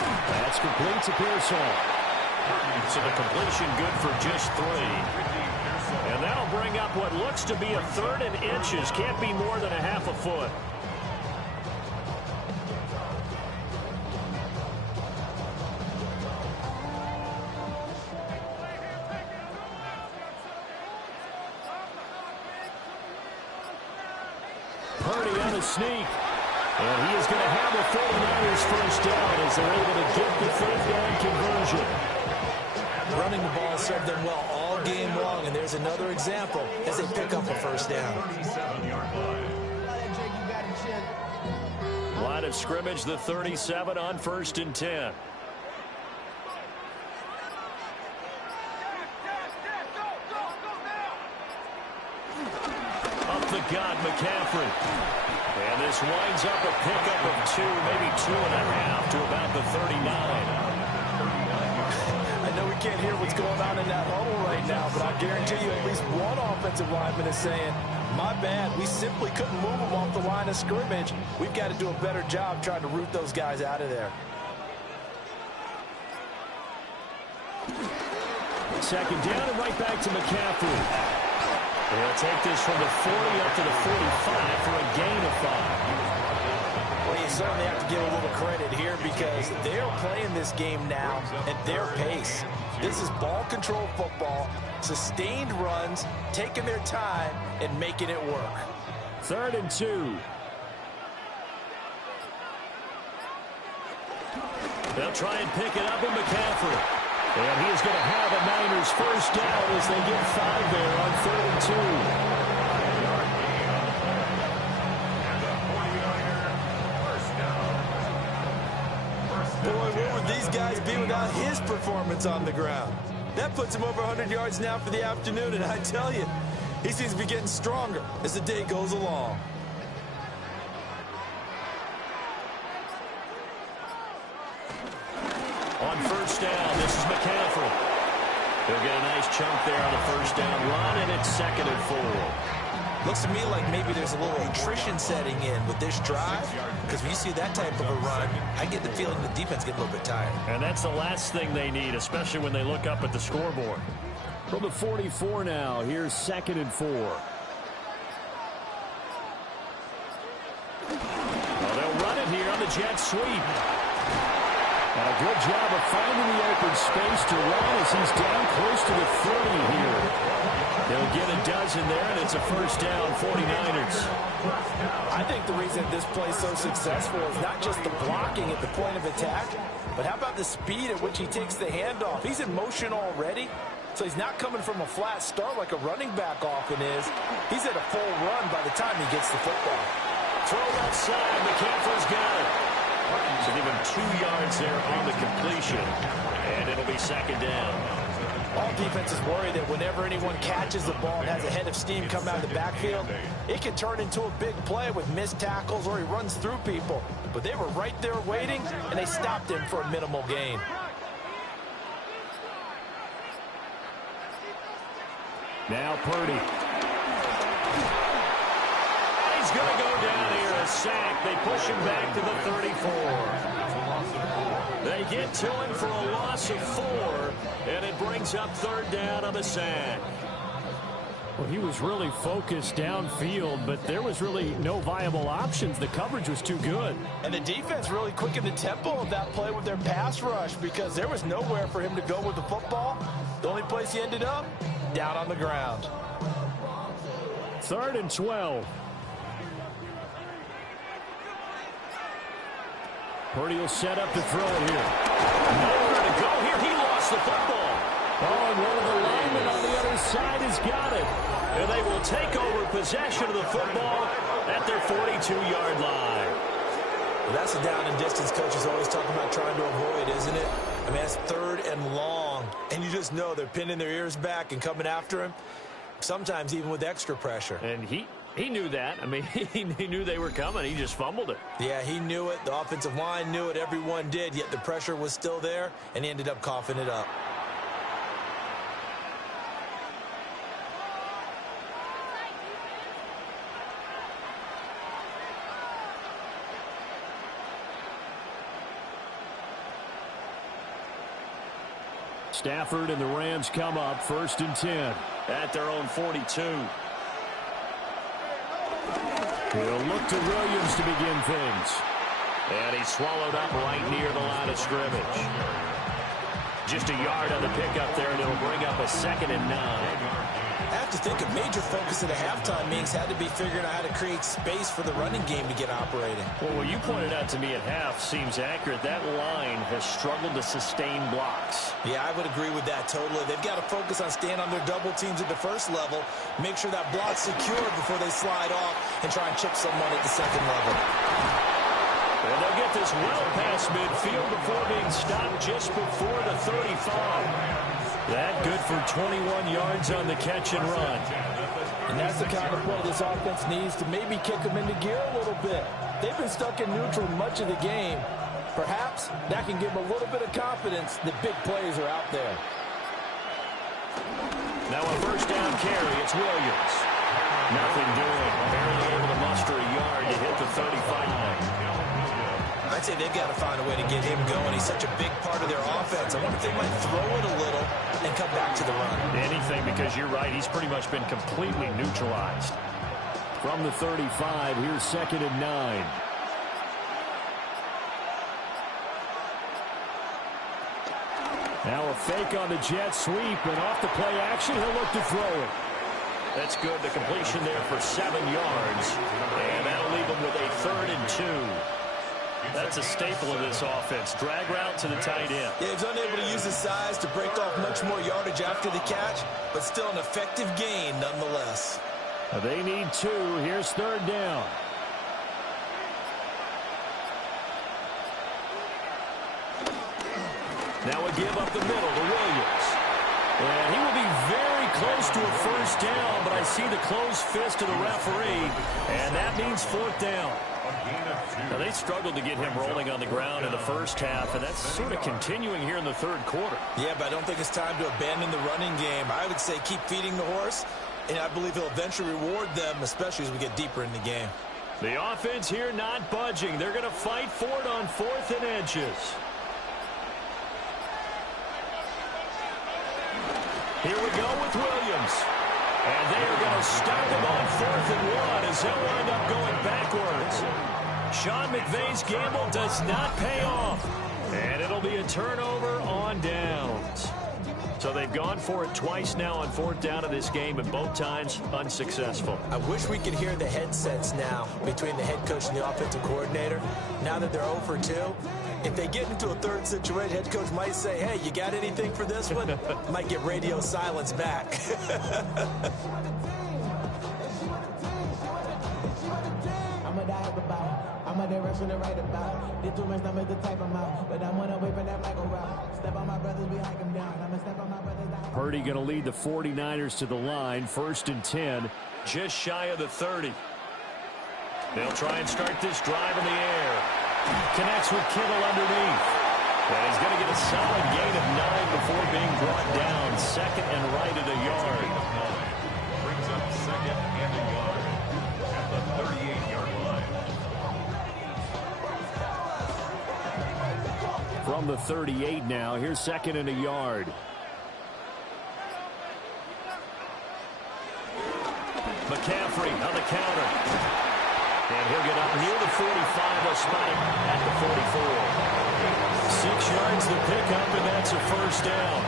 That's complete to Pearsall. So the completion good for just 3. And that'll bring up what looks to be a 3rd and inches. Can't be more than a half a foot. Purdy on a sneak. And he is going to have a 49ers first down as they're able to get the 3rd down conversion. Running the ball served them well all game long, and there's another example as they pick up a first down. Line of scrimmage, the 37 on 1st and 10. Up the gut, McCaffrey. And this winds up a pickup of 2, maybe 2.5 to about the 39. I know we can't hear what's going on in that huddle right now, but I guarantee you at least one offensive lineman is saying, my bad, we simply couldn't move them off the line of scrimmage. We've got to do a better job trying to root those guys out of there. Second down and right back to McCaffrey. They'll take this from the 40 up to the 45 for a gain of 5. Well, you certainly have to give a little credit here because they're playing this game now at their pace. This is ball control football, sustained runs, taking their time, and making it work. 3rd and 2. They'll try and pick it up with McCaffrey. And he is going to have a Niners first down as they get 5 there on 3rd and 2. Boy, where would these guys be without his performance on the ground? That puts him over 100 yards now for the afternoon, and I tell you, he seems to be getting stronger as the day goes along. On first down, this is McCaffrey. They'll get a nice chunk there on the first down run, and it's 2nd and 4. Looks to me like maybe there's a little attrition setting in with this drive, because when you see that type of a run, I get the feeling the defense gets a little bit tired. And that's the last thing they need, especially when they look up at the scoreboard. From the 44 now, here's 2nd and 4. Well, they'll run it here on the jet sweep. And a good job of finding the open space to run as he's down close to the 30 here. They'll get a dozen there, and it's a first down, 49ers. I think the reason this play's so successful is not just the blocking at the point of attack, but how about the speed at which he takes the handoff? He's in motion already, so he's not coming from a flat start like a running back often is. He's at a full run by the time he gets the football. Throw outside, McCaffrey's got it. So give him 2 yards there on the completion, and it'll be 2nd down. All defenses worry that whenever anyone catches the ball and has a head of steam come out of the backfield, it can turn into a big play with missed tackles or he runs through people. But they were right there waiting, and they stopped him for a minimal gain. Now Purdy. He's going to go down here, a sack. They push him back to the 34. They get to him for a loss of 4, and it brings up 3rd down on the sack. Well, he was really focused downfield, but there was really no viable options. The coverage was too good. And the defense really quickened the tempo of that play with their pass rush because there was nowhere for him to go with the football. The only place he ended up, down on the ground. 3rd and 12. Purdy will set up to throw it here. Nowhere to go here. He lost the football. Oh, and one of the linemen on the other side has got it. And they will take over possession of the football at their 42-yard line. Well, that's the down and distance coaches always talk about trying to avoid, isn't it? I mean, that's 3rd and long. And you just know they're pinning their ears back and coming after him, sometimes even with extra pressure. And he knew that. I mean, he knew they were coming. He just fumbled it. Yeah, he knew it. The offensive line knew it. Everyone did, yet the pressure was still there, and he ended up coughing it up. Stafford and the Rams come up 1st and 10 at their own 42. He'll look to Williams to begin things. And he's swallowed up right near the line of scrimmage. Just a yard on the pickup there, and it'll bring up a 2nd and 9. I have to think a major focus at the halftime meetings had to be figuring out how to create space for the running game to get operating. Well, what you pointed out to me at half seems accurate. That line has struggled to sustain blocks. Yeah, I would agree with that totally. They've got to focus on staying on their double teams at the first level, make sure that block's secured before they slide off and try and chip someone at the second level. And they'll get this well past midfield before being stopped just before the 35. That good for 21 yards on the catch and run. And that's the kind of play this offense needs to maybe kick them into gear a little bit. They've been stuck in neutral much of the game. Perhaps that can give them a little bit of confidence that big plays are out there. Now a 1st down carry. It's Williams. Nothing doing. Barely able to muster a yard to hit the 35. I'd say they've got to find a way to get him going. He's such a big part of their offense. I wonder if they might throw it a little and come back to the run. Anything, because you're right. He's pretty much been completely neutralized. From the 35, here's 2nd and 9. Now a fake on the jet sweep, and off the play action, he'll look to throw it. That's good. The completion there for 7 yards. And that'll leave him with a 3rd and 2. That's a staple of this offense. Drag route to the tight end. Yeah, he's unable to use his size to break off much more yardage after the catch, but still an effective gain nonetheless. They need 2. Here's 3rd down. Now a give up the middle to Williams. And he will be very close to a 1st down, but I see the closed fist of the referee, and that means 4th down. Now, they struggled to get him rolling on the ground in the first half, and that's sort of continuing here in the 3rd quarter. Yeah, but I don't think it's time to abandon the running game. I would say keep feeding the horse, and I believe he'll eventually reward them, especially as we get deeper in the game. The offense here not budging. They're going to fight for it on 4th and inches. Here we go with Williams. And they are going to stop him on 4th and 1 as he'll wind up going backwards. Sean McVay's gamble does not pay off. And it'll be a turnover on downs. So they've gone for it twice now on 4th down in this game, and both times unsuccessful. I wish we could hear the headsets now between the head coach and the offensive coordinator. Now that they're 0 for 2, if they get into a 3rd situation, head coach might say, hey, you got anything for this one? Might get radio silence back. I'm a direction to write about. Did too much numbers to type them out. But I'm on away from that Michael route. Step on my brothers, we hike them down. I'm a step on my brothers down. Purdy going to lead the 49ers to the line. 1st and 10, just shy of the 30. They'll try and start this drive in the air. Connects with Kittle underneath. And he's going to get a solid gain of 9 before being brought down. 2nd and right at a yard. Brings up 2nd and a yard at the 38-yard line. From the 38 now, here's 2nd and a yard. McCaffrey on the counter. And he'll get up near the 45, a spot at the 44. 6 yards to pick up, and that's a 1st down.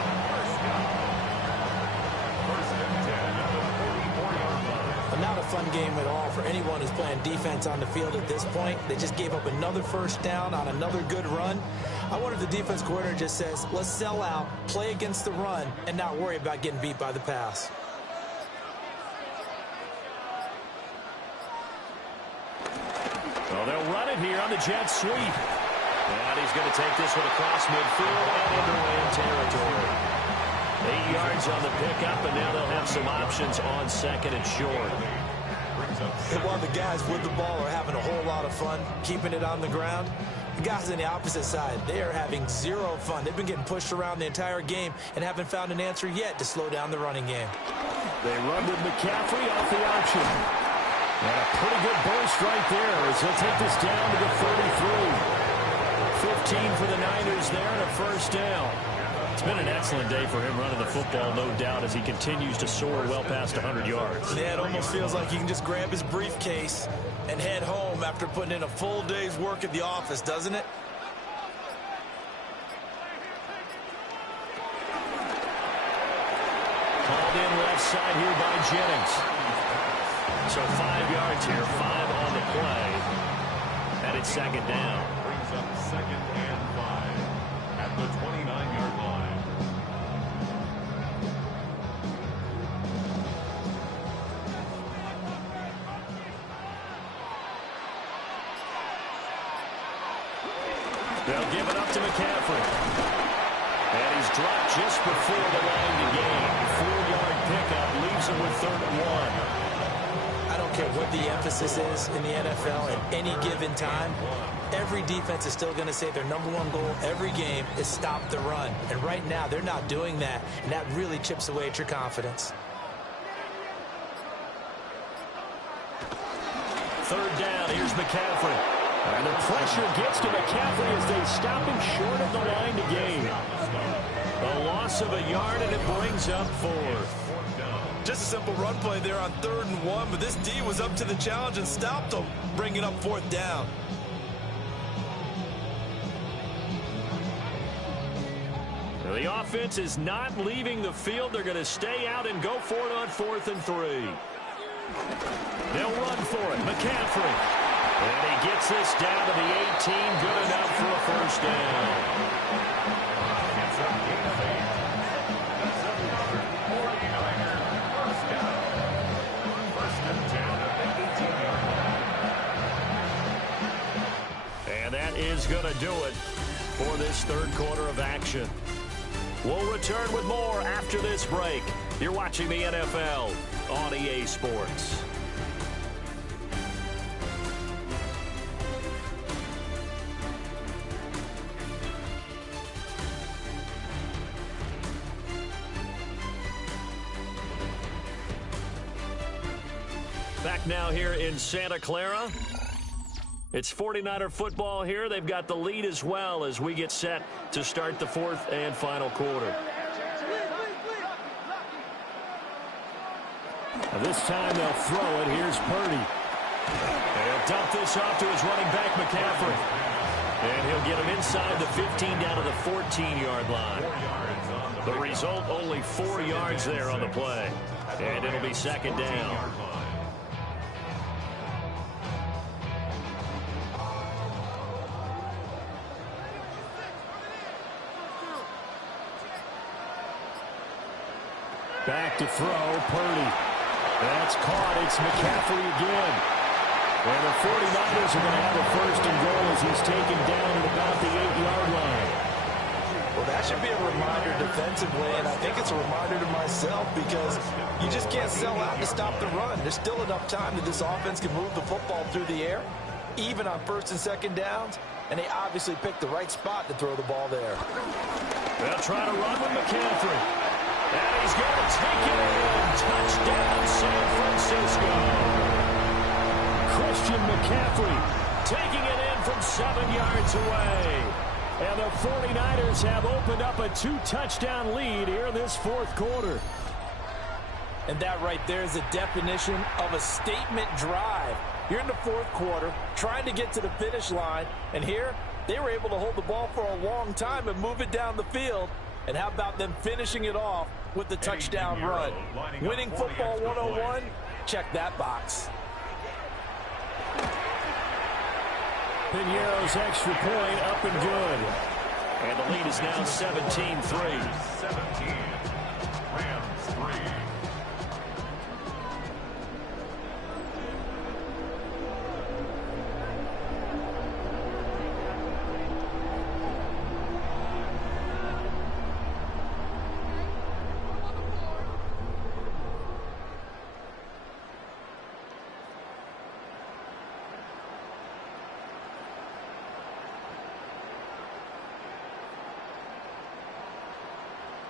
1st and 10 at the 44-yard line. But not a fun game at all for anyone who's playing defense on the field at this point. They just gave up another 1st down on another good run. I wonder if the defense coordinator just says, let's sell out, play against the run, and not worry about getting beat by the pass. Well, they'll run it here on the jet sweep. And he's going to take this one across midfield and into land territory. 8 yards on the pickup, and now they'll have some options on 2nd and short. And while the guys with the ball are having a whole lot of fun keeping it on the ground, the guys on the opposite side, they are having zero fun. They've been getting pushed around the entire game and haven't found an answer yet to slow down the running game. They run with McCaffrey off the option. And a pretty good burst right there as he'll take this down to the 33. 15 for the Niners there and a 1st down. It's been an excellent day for him running the football, no doubt, as he continues to soar well past 100 yards. Yeah, it almost feels like he can just grab his briefcase and head home after putting in a full day's work at the office, doesn't it? Called in left side here by Jennings. So 5 yards here, 5 on the play. And it's second down. Brings up second and 5 at the 29-yard line. They'll give it up to McCaffrey. And he's dropped just before the line to gain. 4-yard pickup leaves him with 3rd and 1. I don't care what the emphasis is in the NFL at any given time. Every defense is still going to say their #1 goal every game is stop the run. And right now, they're not doing that. And that really chips away at your confidence. 3rd down, here's McCaffrey. And the pressure gets to McCaffrey as they stop him short of the line to gain. A loss of a yard, and it brings up 4th. Just a simple run play there on 3rd and 1, but this D was up to the challenge and stopped him, bringing up 4th down. The offense is not leaving the field. They're going to stay out and go for it on 4th and 3. They'll run for it. McCaffrey. And he gets this down to the 18. Good enough for a 1st down. It's a Gameday. That's another 49er first down. 1st and 10 at the 18-yard line. And that is going to do it for this 3rd quarter of action. We'll return with more after this break. You're watching the NFL on EA Sports. Back now here in Santa Clara. It's 49er football here. They've got the lead as well as we get set to start the 4th and final quarter. This time they'll throw it. Here's Purdy. And he'll dump this off to his running back, McCaffrey. And he'll get him inside the 15 down to the 14-yard line. The result, only 4 yards there on the play. And it'll be second down. Back to throw, Purdy. That's caught. It's McCaffrey again. And the 49ers are going to have a 1st and goal as he's taken down at about the 8-yard line. Well, that should be a reminder defensively, and I think it's a reminder to myself because you just can't sell out to stop the run. There's still enough time that this offense can move the football through the air, even on 1st and 2nd downs, and they obviously picked the right spot to throw the ball there. They'll try to run with McCaffrey. And he's going to take it in. Touchdown, San Francisco. Christian McCaffrey taking it in from 7 yards away. And the 49ers have opened up a 2-touchdown lead here in this 4th quarter. And that right there is the definition of a statement drive. You're in the 4th quarter, trying to get to the finish line. And here, they were able to hold the ball for a long time and move it down the field. And how about them finishing it off with the touchdown run? Winning football 101, check that box. Piñeiro's extra point up and good. And the lead is now 17-3. 17. Rams 3.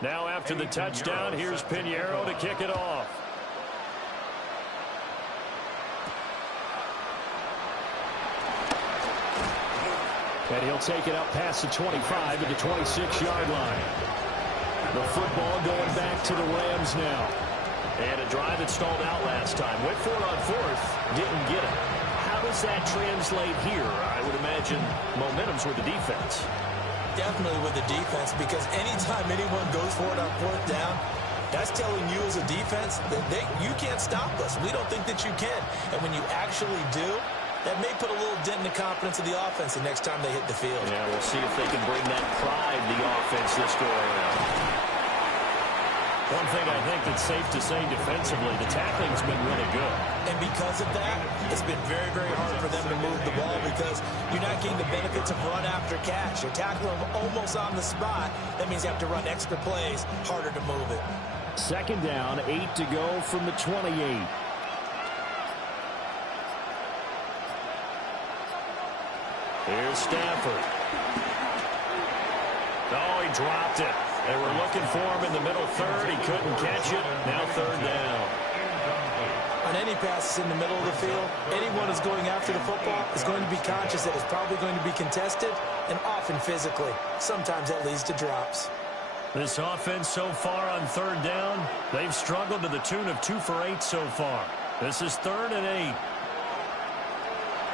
Now after the touchdown, here's Piñeiro to kick it off. And he'll take it up past the 25 to the 26-yard line. The football going back to the Rams now. And a drive that stalled out last time. Went for it on fourth. Didn't get it. How does that translate here? I would imagine momentum's with the defense. Definitely with the defense, because anytime anyone goes for it on fourth down, that's telling you as a defense that you can't stop us. We don't think that you can. And when you actually do, that may put a little dent in the confidence of the offense the next time they hit the field. Yeah, we'll see if they can bring that pride to the offense this go around. One thing I think that's safe to say defensively, the tackling's been really good. And because of that, it's been very, very hard for them to move the ball because you're not getting the benefits of run after catch. You're tackling them almost on the spot. That means you have to run extra plays, harder to move it. Second down, 8 to go from the 28. Here's Stafford. Oh, he dropped it. They were looking for him in the middle third. He couldn't catch it. Now third down. On any passes in the middle of the field, anyone who's going after the football is going to be conscious that it's probably going to be contested and often physically. Sometimes that leads to drops. This offense so far on third down, they've struggled to the tune of 2 for 8 so far. This is 3rd and 8.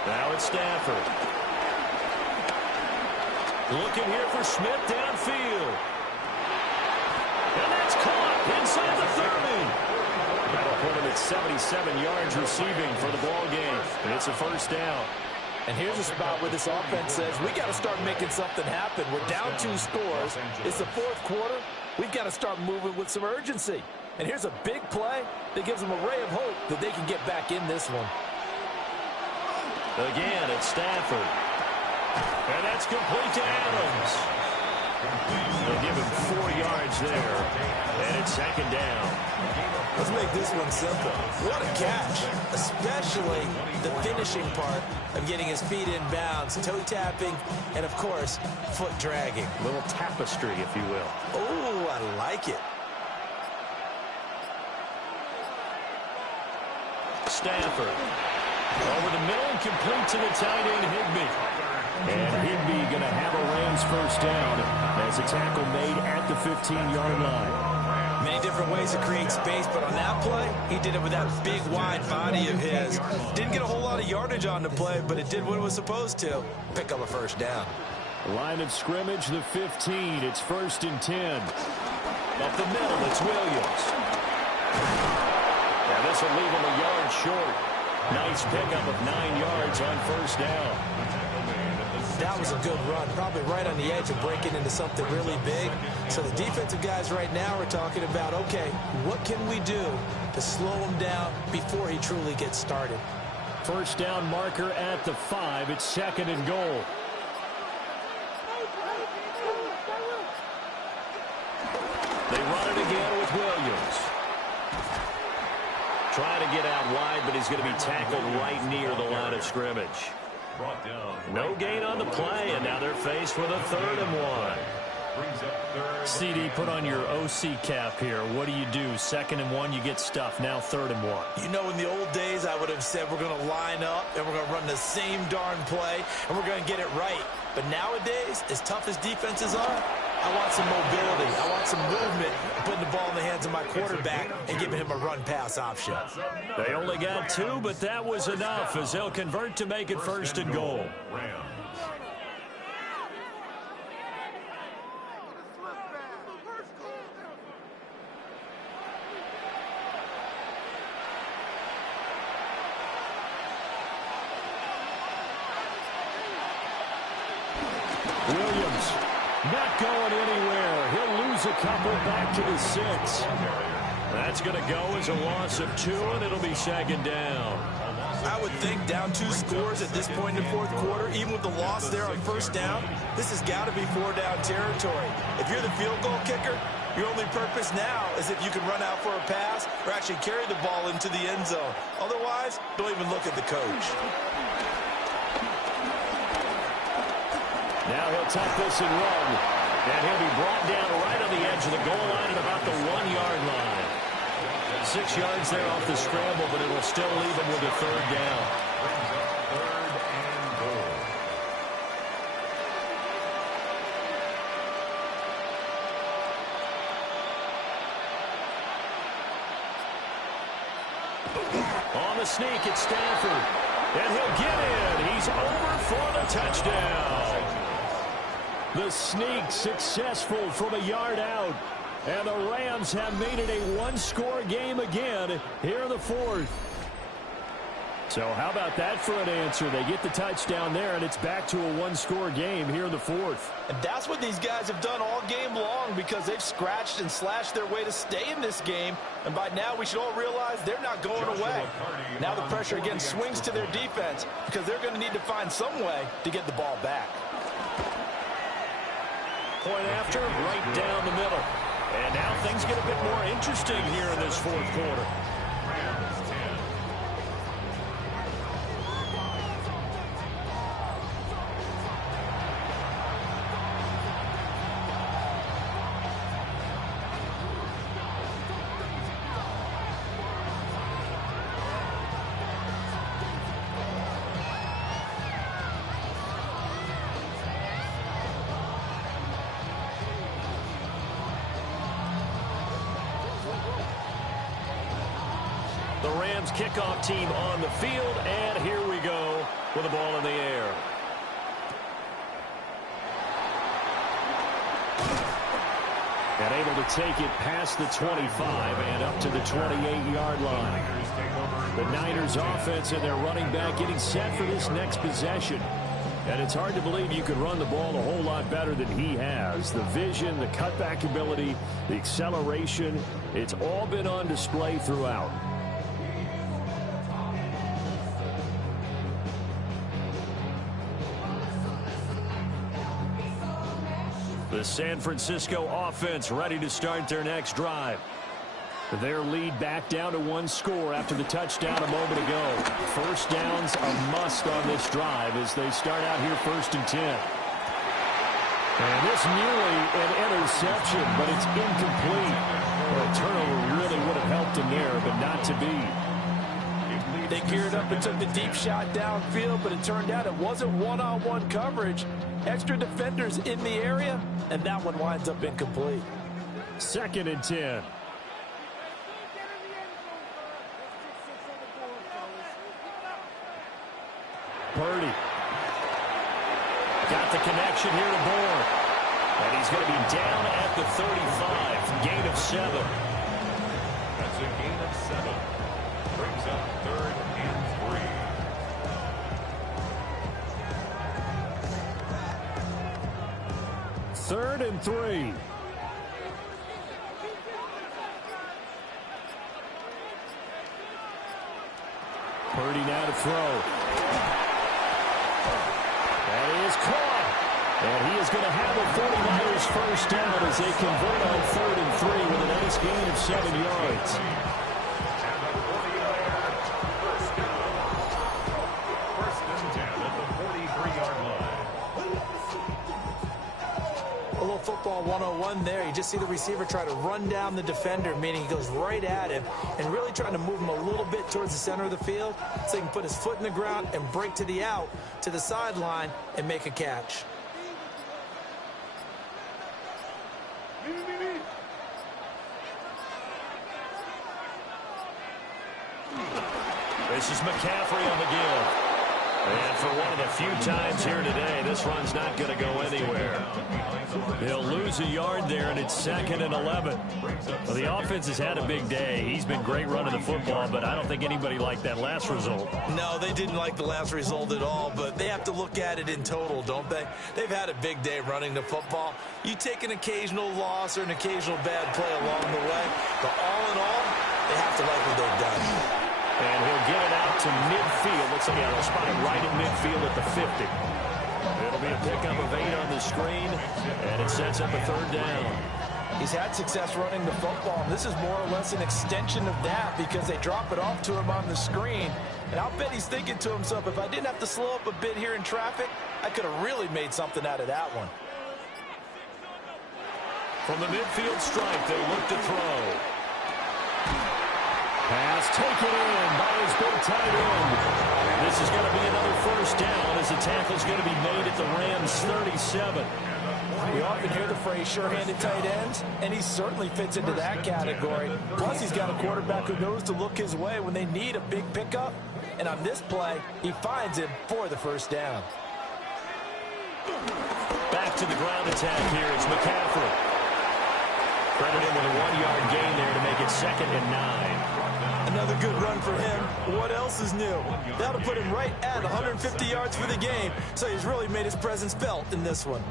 Now it's Stafford. Looking here for Smith downfield. And that's caught inside the 30. That'll put him at 77 yards receiving for the ball game. And it's a first down. And here's a spot where this offense says, we got to start making something happen. We're down 2 scores. It's the 4th quarter. We've got to start moving with some urgency. And here's a big play that gives them a ray of hope that they can get back in this one. Again, it's Stafford. And that's complete to Adams. They'll give him 4 yards there. And it's second down. Let's make this one simple. What a catch, especially the finishing part of getting his feet in bounds, toe tapping, and, of course, foot dragging. A little tapestry, if you will. Oh, I like it. Stafford. Over the middle and complete to the tight end, Higbee. And Higbee going to have a Rams first down as a tackle made at the 15-yard line. Many different ways to create space, but on that play, he did it with that big, wide body of his. Didn't get a whole lot of yardage on the play, but it did what it was supposed to. Pick up a first down. Line of scrimmage, the 15. It's 1st and 10. Up the middle, it's Williams. Now this will leave him a yard short. Nice pickup of 9 yards on first down. That was a good run, probably right on the edge of breaking into something really big. So the defensive guys right now are talking about, okay, what can we do to slow him down before he truly gets started? First down marker at the 5. It's 2nd and goal. They run it again with Williams. Trying to get out wide, but he's going to be tackled right near the line of scrimmage. No gain on the play, and now they're faced with a 3rd and 1. CD, put on your OC cap here. What do you do? 2nd and 1, you get stuffed. Now 3rd and 1. You know, in the old days, I would have said we're going to line up and we're going to run the same darn play and we're going to get it right. But nowadays, as tough as defenses are, I want some mobility. I want some movement, putting the ball in the hands of my quarterback and giving him a run-pass option. They only got 2, but that was enough as they'll convert to make it 1st and goal. Williams not going anywhere. He'll lose a couple back to the 6. That's going to go as a loss of 2, and it'll be 2nd down. I would think down 2 scores at this point in the 4th quarter, even with the loss there on first down, this has got to be 4-down territory. If you're the field goal kicker, your only purpose now is if you can run out for a pass or actually carry the ball into the end zone. Otherwise, don't even look at the coach. Now he'll tuck this and run. And he'll be brought down right on the edge of the goal line at about the 1-yard line. 6 yards there off the scramble, but it will still leave him with a 3rd down. On the sneak, it's Stafford. And he'll get in. He's over for the touchdown. The sneak successful from a yard out. And the Rams have made it a one-score game again here in the fourth. So how about that for an answer? They get the touchdown there, and it's back to a one-score game here in the fourth. And that's what these guys have done all game long because they've scratched and slashed their way to stay in this game. And by now, we should all realize they're not going away. Now the pressure again swings to their defense because they're going to need to find some way to get the ball back. Point after, right down the middle. And now things get a bit more interesting here in this fourth quarter. The Rams kickoff team on the field, and here we go with the ball in the air. And able to take it past the 25 and up to the 28-yard line. The Niners offense and their running back getting set for this next possession. And it's hard to believe you could run the ball a whole lot better than he has. The vision, the cutback ability, the acceleration, it's all been on display throughout. The San Francisco offense ready to start their next drive. Their lead back down to one score after the touchdown a moment ago. First down's a must on this drive as they start out here 1st and 10. And this nearly an interception, but it's incomplete. Well, a turnover really would have helped him there, but not to be. They geared up and took the deep shot downfield, but it turned out it wasn't one-on-one coverage. Extra defenders in the area, and that one winds up incomplete. 2nd and 10. Purdy. Got the connection here to Bourne. And he's going to be down at the 35. Gain of 7. That's a gain of 7. Brings up 3rd and 3. 3rd and 3. Purdy now to throw. That is caught. And he is going to have a 49ers first down as they convert on 3rd and 3 with a nice gain of 7 yards. And a 40-yarder first down. 1st and 10 at the 43-yard line. A little football 101 there. You just see the receiver try to run down the defender, meaning he goes right at him and really trying to move him a little bit towards the center of the field so he can put his foot in the ground and break to the out, to the sideline, and make a catch. This is McCaffrey on the give. And for one of the few times here today, this run's not going to go anywhere. They'll lose a yard there, and it's 2nd and 11. Well, the offense has had a big day. He's been great running the football, but I don't think anybody liked that last result. No, they didn't like the last result at all, but they have to look at it in total, don't they? They've had a big day running the football. You take an occasional loss or an occasional bad play along the way, but all in all, they have to like what they've done. And he'll get it out to midfield. Looks like they'll spot it right at midfield at the 50. It'll be a pickup of 8 on the screen, and it sets up a 3rd down. He's had success running the football, and this is more or less an extension of that because they drop it off to him on the screen. And I'll bet he's thinking to himself, if I didn't have to slow up a bit here in traffic, I could have really made something out of that one. From the midfield stripe, they look to throw. Pass taken in by his big tight end. This is going to be another first down as the tackle's going to be made at the Rams' 37. We often hear the phrase sure-handed tight ends, and he certainly fits into that category. Plus, he's got a quarterback who knows to look his way when they need a big pickup. And on this play, he finds him for the first down. Back to the ground attack here. It's McCaffrey. Credited with a 1-yard gain there to make it 2nd and 9. Another good run for him. What else is new? That'll put him right at 150 yards for the game, so he's really made his presence felt in this one.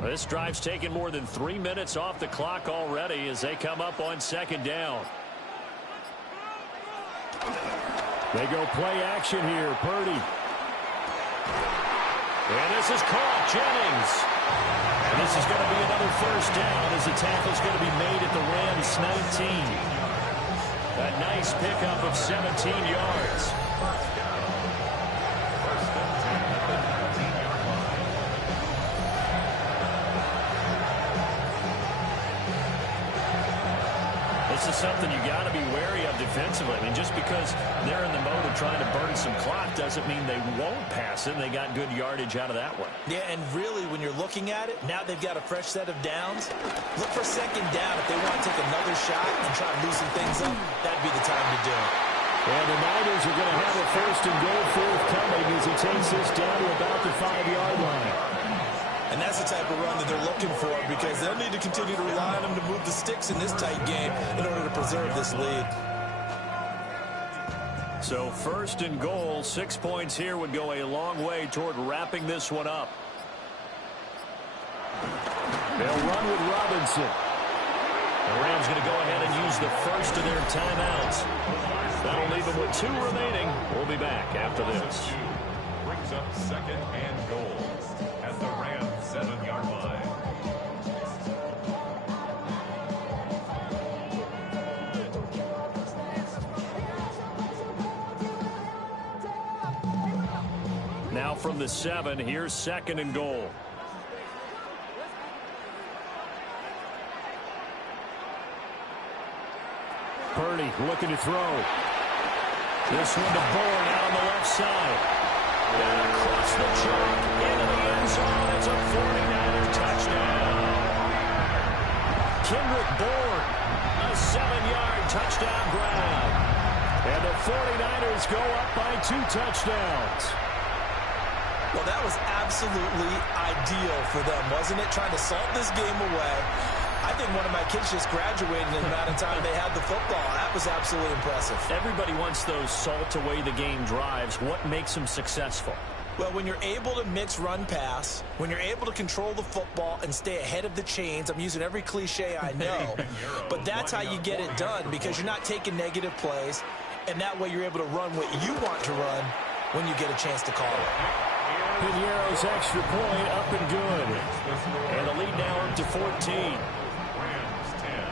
This drive's taken more than 3 minutes off the clock already as they come up on 2nd down. They go play action here. Purdy. And this is caught. Jennings. And this is going to be another first down as the tackle's going to be made at the Rams 19. A nice pickup of 17 yards. This is something you got to be wary of defensively. I mean, just because they're in the mode of trying to burn some clock doesn't mean they won't pass it. They got good yardage out of that one. Yeah, and really, when you're looking at it, now they've got a fresh set of downs. Look for 2nd down. If they want to take another shot and try to loosen things up, that'd be the time to do it. And the Niners are going to have a 1st and goal forthcoming as he takes this down to about the 5-yard line. And that's the type of run that they're looking for because they'll need to continue to rely on him to move the sticks in this tight game in order to preserve this lead. So 1st and goal, 6 points here would go a long way toward wrapping this one up. They'll run with Robinson. The Rams going to go ahead and use the first of their timeouts. That'll leave them with 2 remaining. We'll be back after this. Brings up 2nd and goal at the Rams 7-yard line. Now from the 7, here's 2nd and goal. Purdy looking to throw. This one to Bourne out on the left side. And across the chalk into the end zone. It's a 49er touchdown. Kendrick Bourne, a 7-yard touchdown grab. And the 49ers go up by 2 touchdowns. Well, that was absolutely ideal for them, wasn't it? Trying to salt this game away. I think one of my kids just graduated in the amount of time they had the football. That was absolutely impressive. Everybody wants those salt away the game drives. What makes them successful? Well, when you're able to mix run-pass, when you're able to control the football and stay ahead of the chains, I'm using every cliche I know, but that's how you get it done because you're not taking negative plays, and that way you're able to run what you want to run when you get a chance to call it. Piñeiro's extra point up and good. And the lead now up to 14. Rams 10.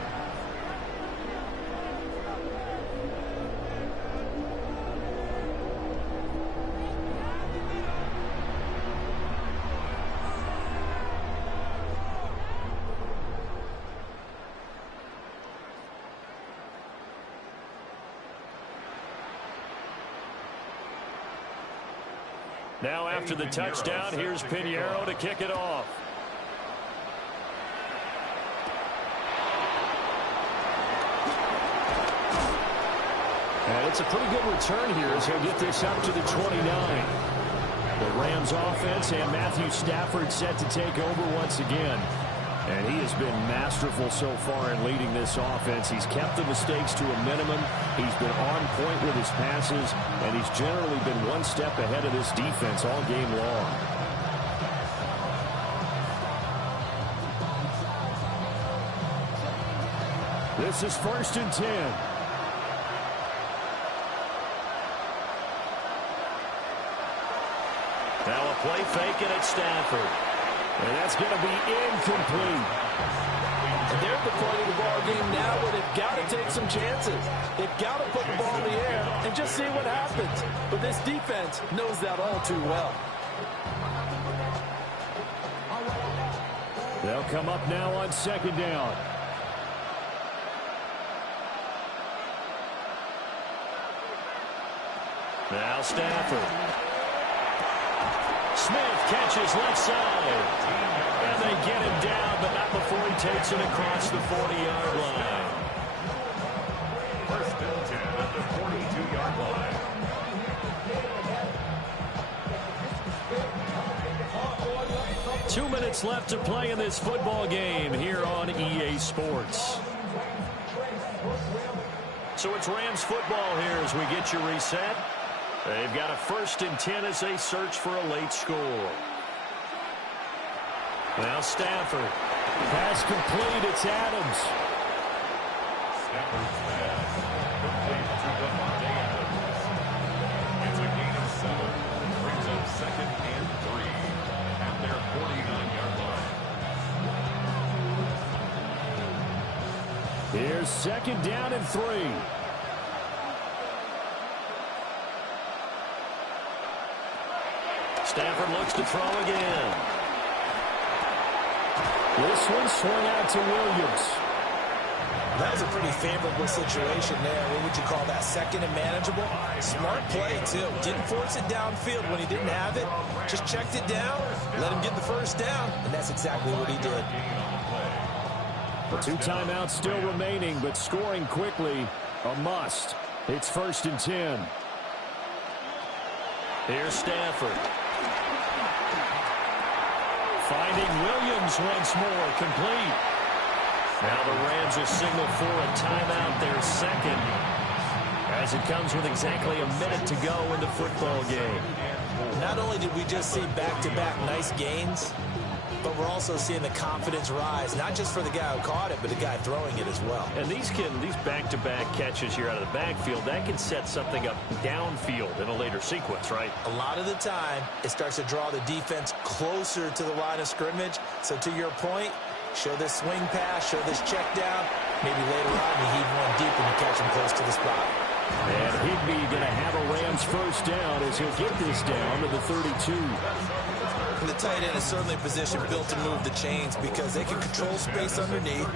Now after the touchdown, here's Piñeiro to kick it off. And it's a pretty good return here as he'll get this up to the 29. The Rams offense and Matthew Stafford set to take over once again. And he has been masterful so far in leading this offense. He's kept the mistakes to a minimum. He's been on point with his passes, and he's generally been one step ahead of this defense all game long. This is 1st and 10. Now a play fake and it's Stafford. And that's going to be incomplete. And they're at the point of the ball game now where they've got to take some chances. They've got to put the ball in the air and just see what happens. But this defense knows that all too well. They'll come up now on 2nd down. Now Stafford. Smith catches left side. And they get him down, but not before he takes it across the 40-yard line. First and 10 at the 42-yard line. Two minutes left to play in this football game here on EA Sports. So it's Rams football here as we get you reset. They've got a 1st and 10 as they search for a late score. Now Stafford. Pass complete. It's Adams. Stafford's pass complete to Gameday Adams. It's a gain of 7. Brings up 2nd and 3 at their 49-yard line. Here's 2nd down and 3. Stafford looks to throw again. This one swung out to Williams. That was a pretty favorable situation there. What would you call that? 2nd and manageable? Smart play, too. Didn't force it downfield when he didn't have it. Just checked it down, let him get the 1st down, and that's exactly what he did. 2 timeouts still remaining, but scoring quickly, a must. It's 1st and 10. Here's Stafford. Finding Williams once more, complete. Now the Rams will signal for a timeout, their 2nd, as it comes with exactly a minute to go in the football game. Not only did we just see back-to-back nice gains, but we're also seeing the confidence rise, not just for the guy who caught it, but the guy throwing it as well. And these back-to-back catches here out of the backfield, that can set something up downfield in a later sequence, right? A lot of the time, it starts to draw the defense closer to the line of scrimmage. So to your point, show this swing pass, show this check down. Maybe later on you heave one deep and you catch him close to the spot. And Higbee going to have a Rams 1st down as he'll get this down to the 32. And the tight end is certainly a position built to move the chains because they can control space underneath.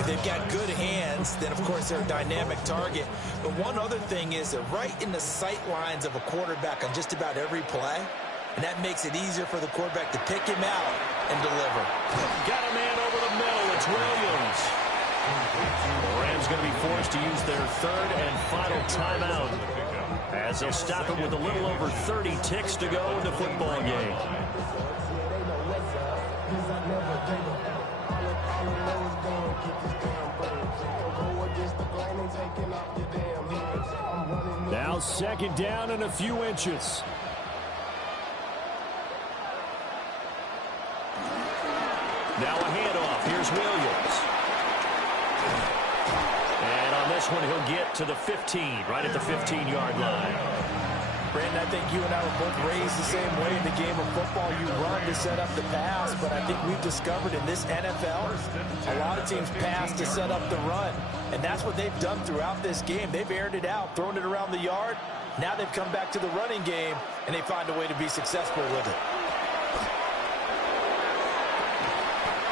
If they've got good hands, then of course they're a dynamic target. But one other thing is that right in the sight lines of a quarterback on just about every play, and that makes it easier for the quarterback to pick him out and deliver. Got a man over the middle. It's Williams. The Rams going to be forced to use their 3rd and final timeout as they'll stop it with a little over 30 ticks to go in the football game. Now 2nd down and a few inches. Now a handoff. Here's Williams. And on this one, he'll get to the 15, right at the 15-yard line. Brandon, I think you and I were both raised the same way in the game of football. You run to set up the pass, but I think we've discovered in this NFL, a lot of teams pass to set up the run. And that's what they've done throughout this game. They've aired it out, thrown it around the yard. Now they've come back to the running game, and they find a way to be successful with it.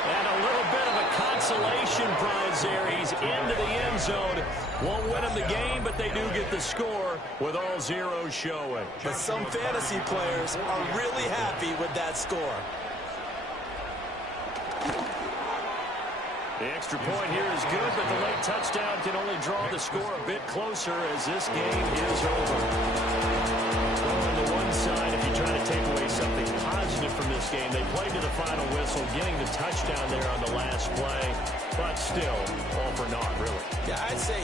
And a little bit of a consolation prize there. He's into the end zone. Won't win him the game, but they do get the score with all zeros showing. But some fantasy players are really happy with that score. The extra point here is good, but the late touchdown can only draw the score a bit closer as this game is over. Well, on the one side, if you try to take away something positive from this game, they played to the final whistle, getting the touchdown there on the last play, but still, all for naught, really. Yeah, I'd say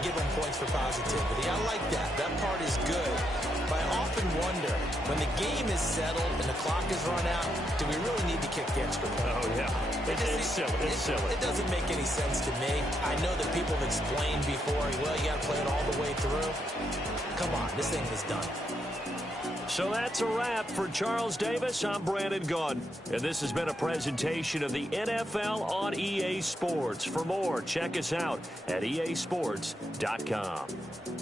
give them points for positivity. I like that. That part is good. But I often wonder, when the game is settled and the clock is run out, do we really need to kick the extra point? Oh, yeah. It's silly. It's silly. It doesn't make any sense to me. I know that people have explained before, well, you got to play it all the way through. Come on, this thing is done. So that's a wrap for Charles Davis. I'm Brandon Gaudin, and this has been a presentation of the NFL on EA Sports. For more, check us out at easports.com.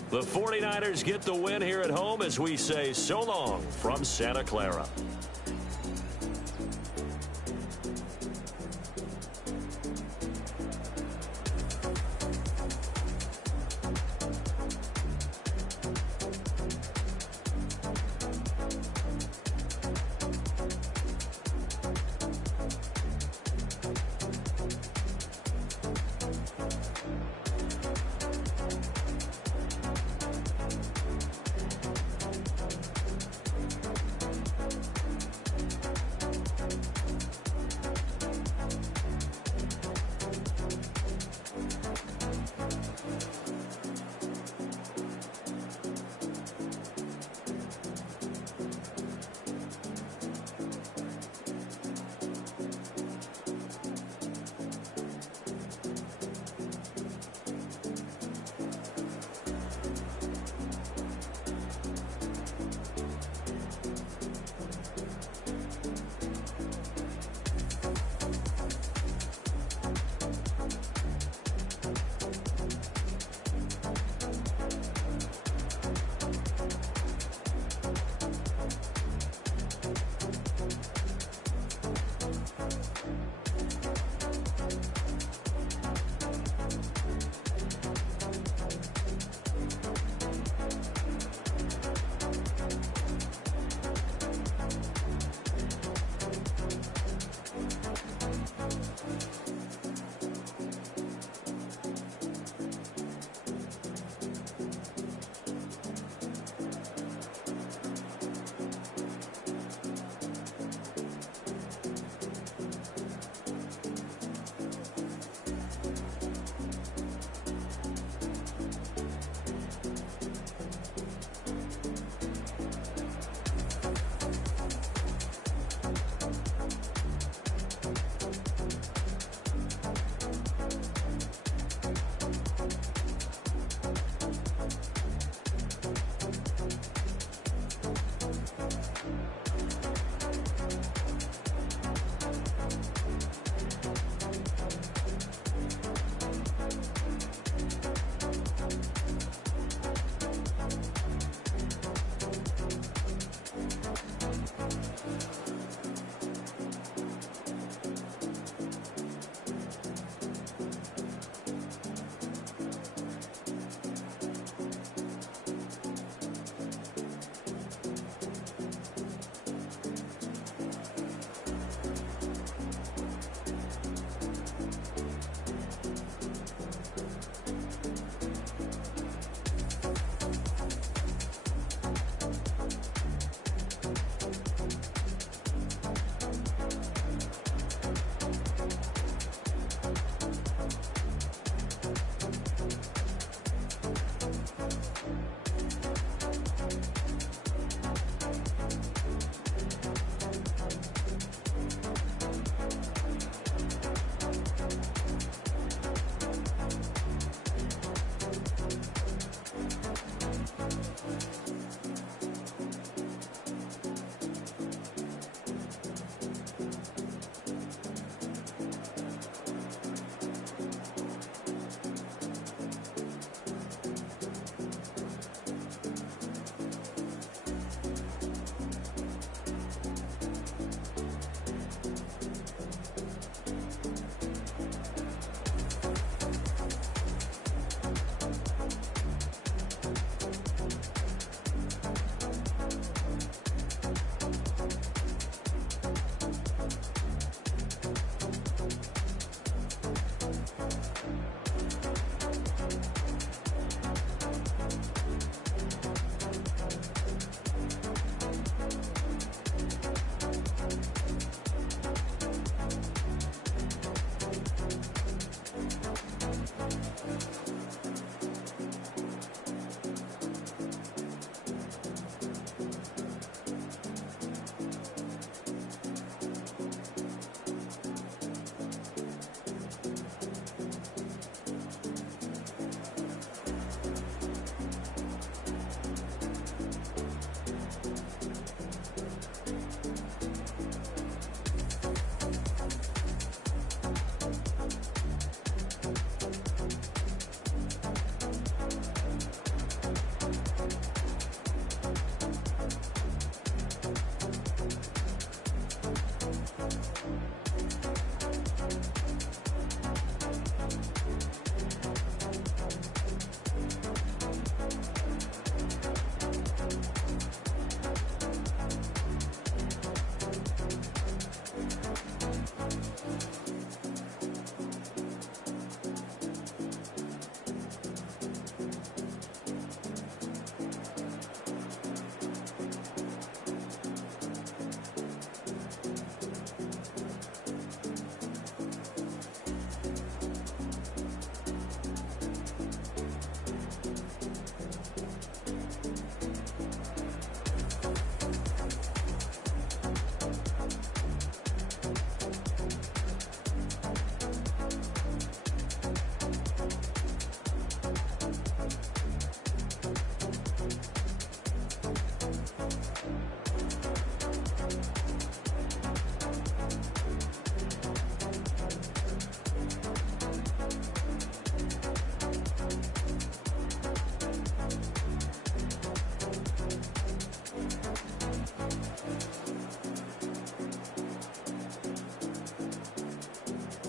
The 49ers get the win here at home as we say so long from Santa Clara.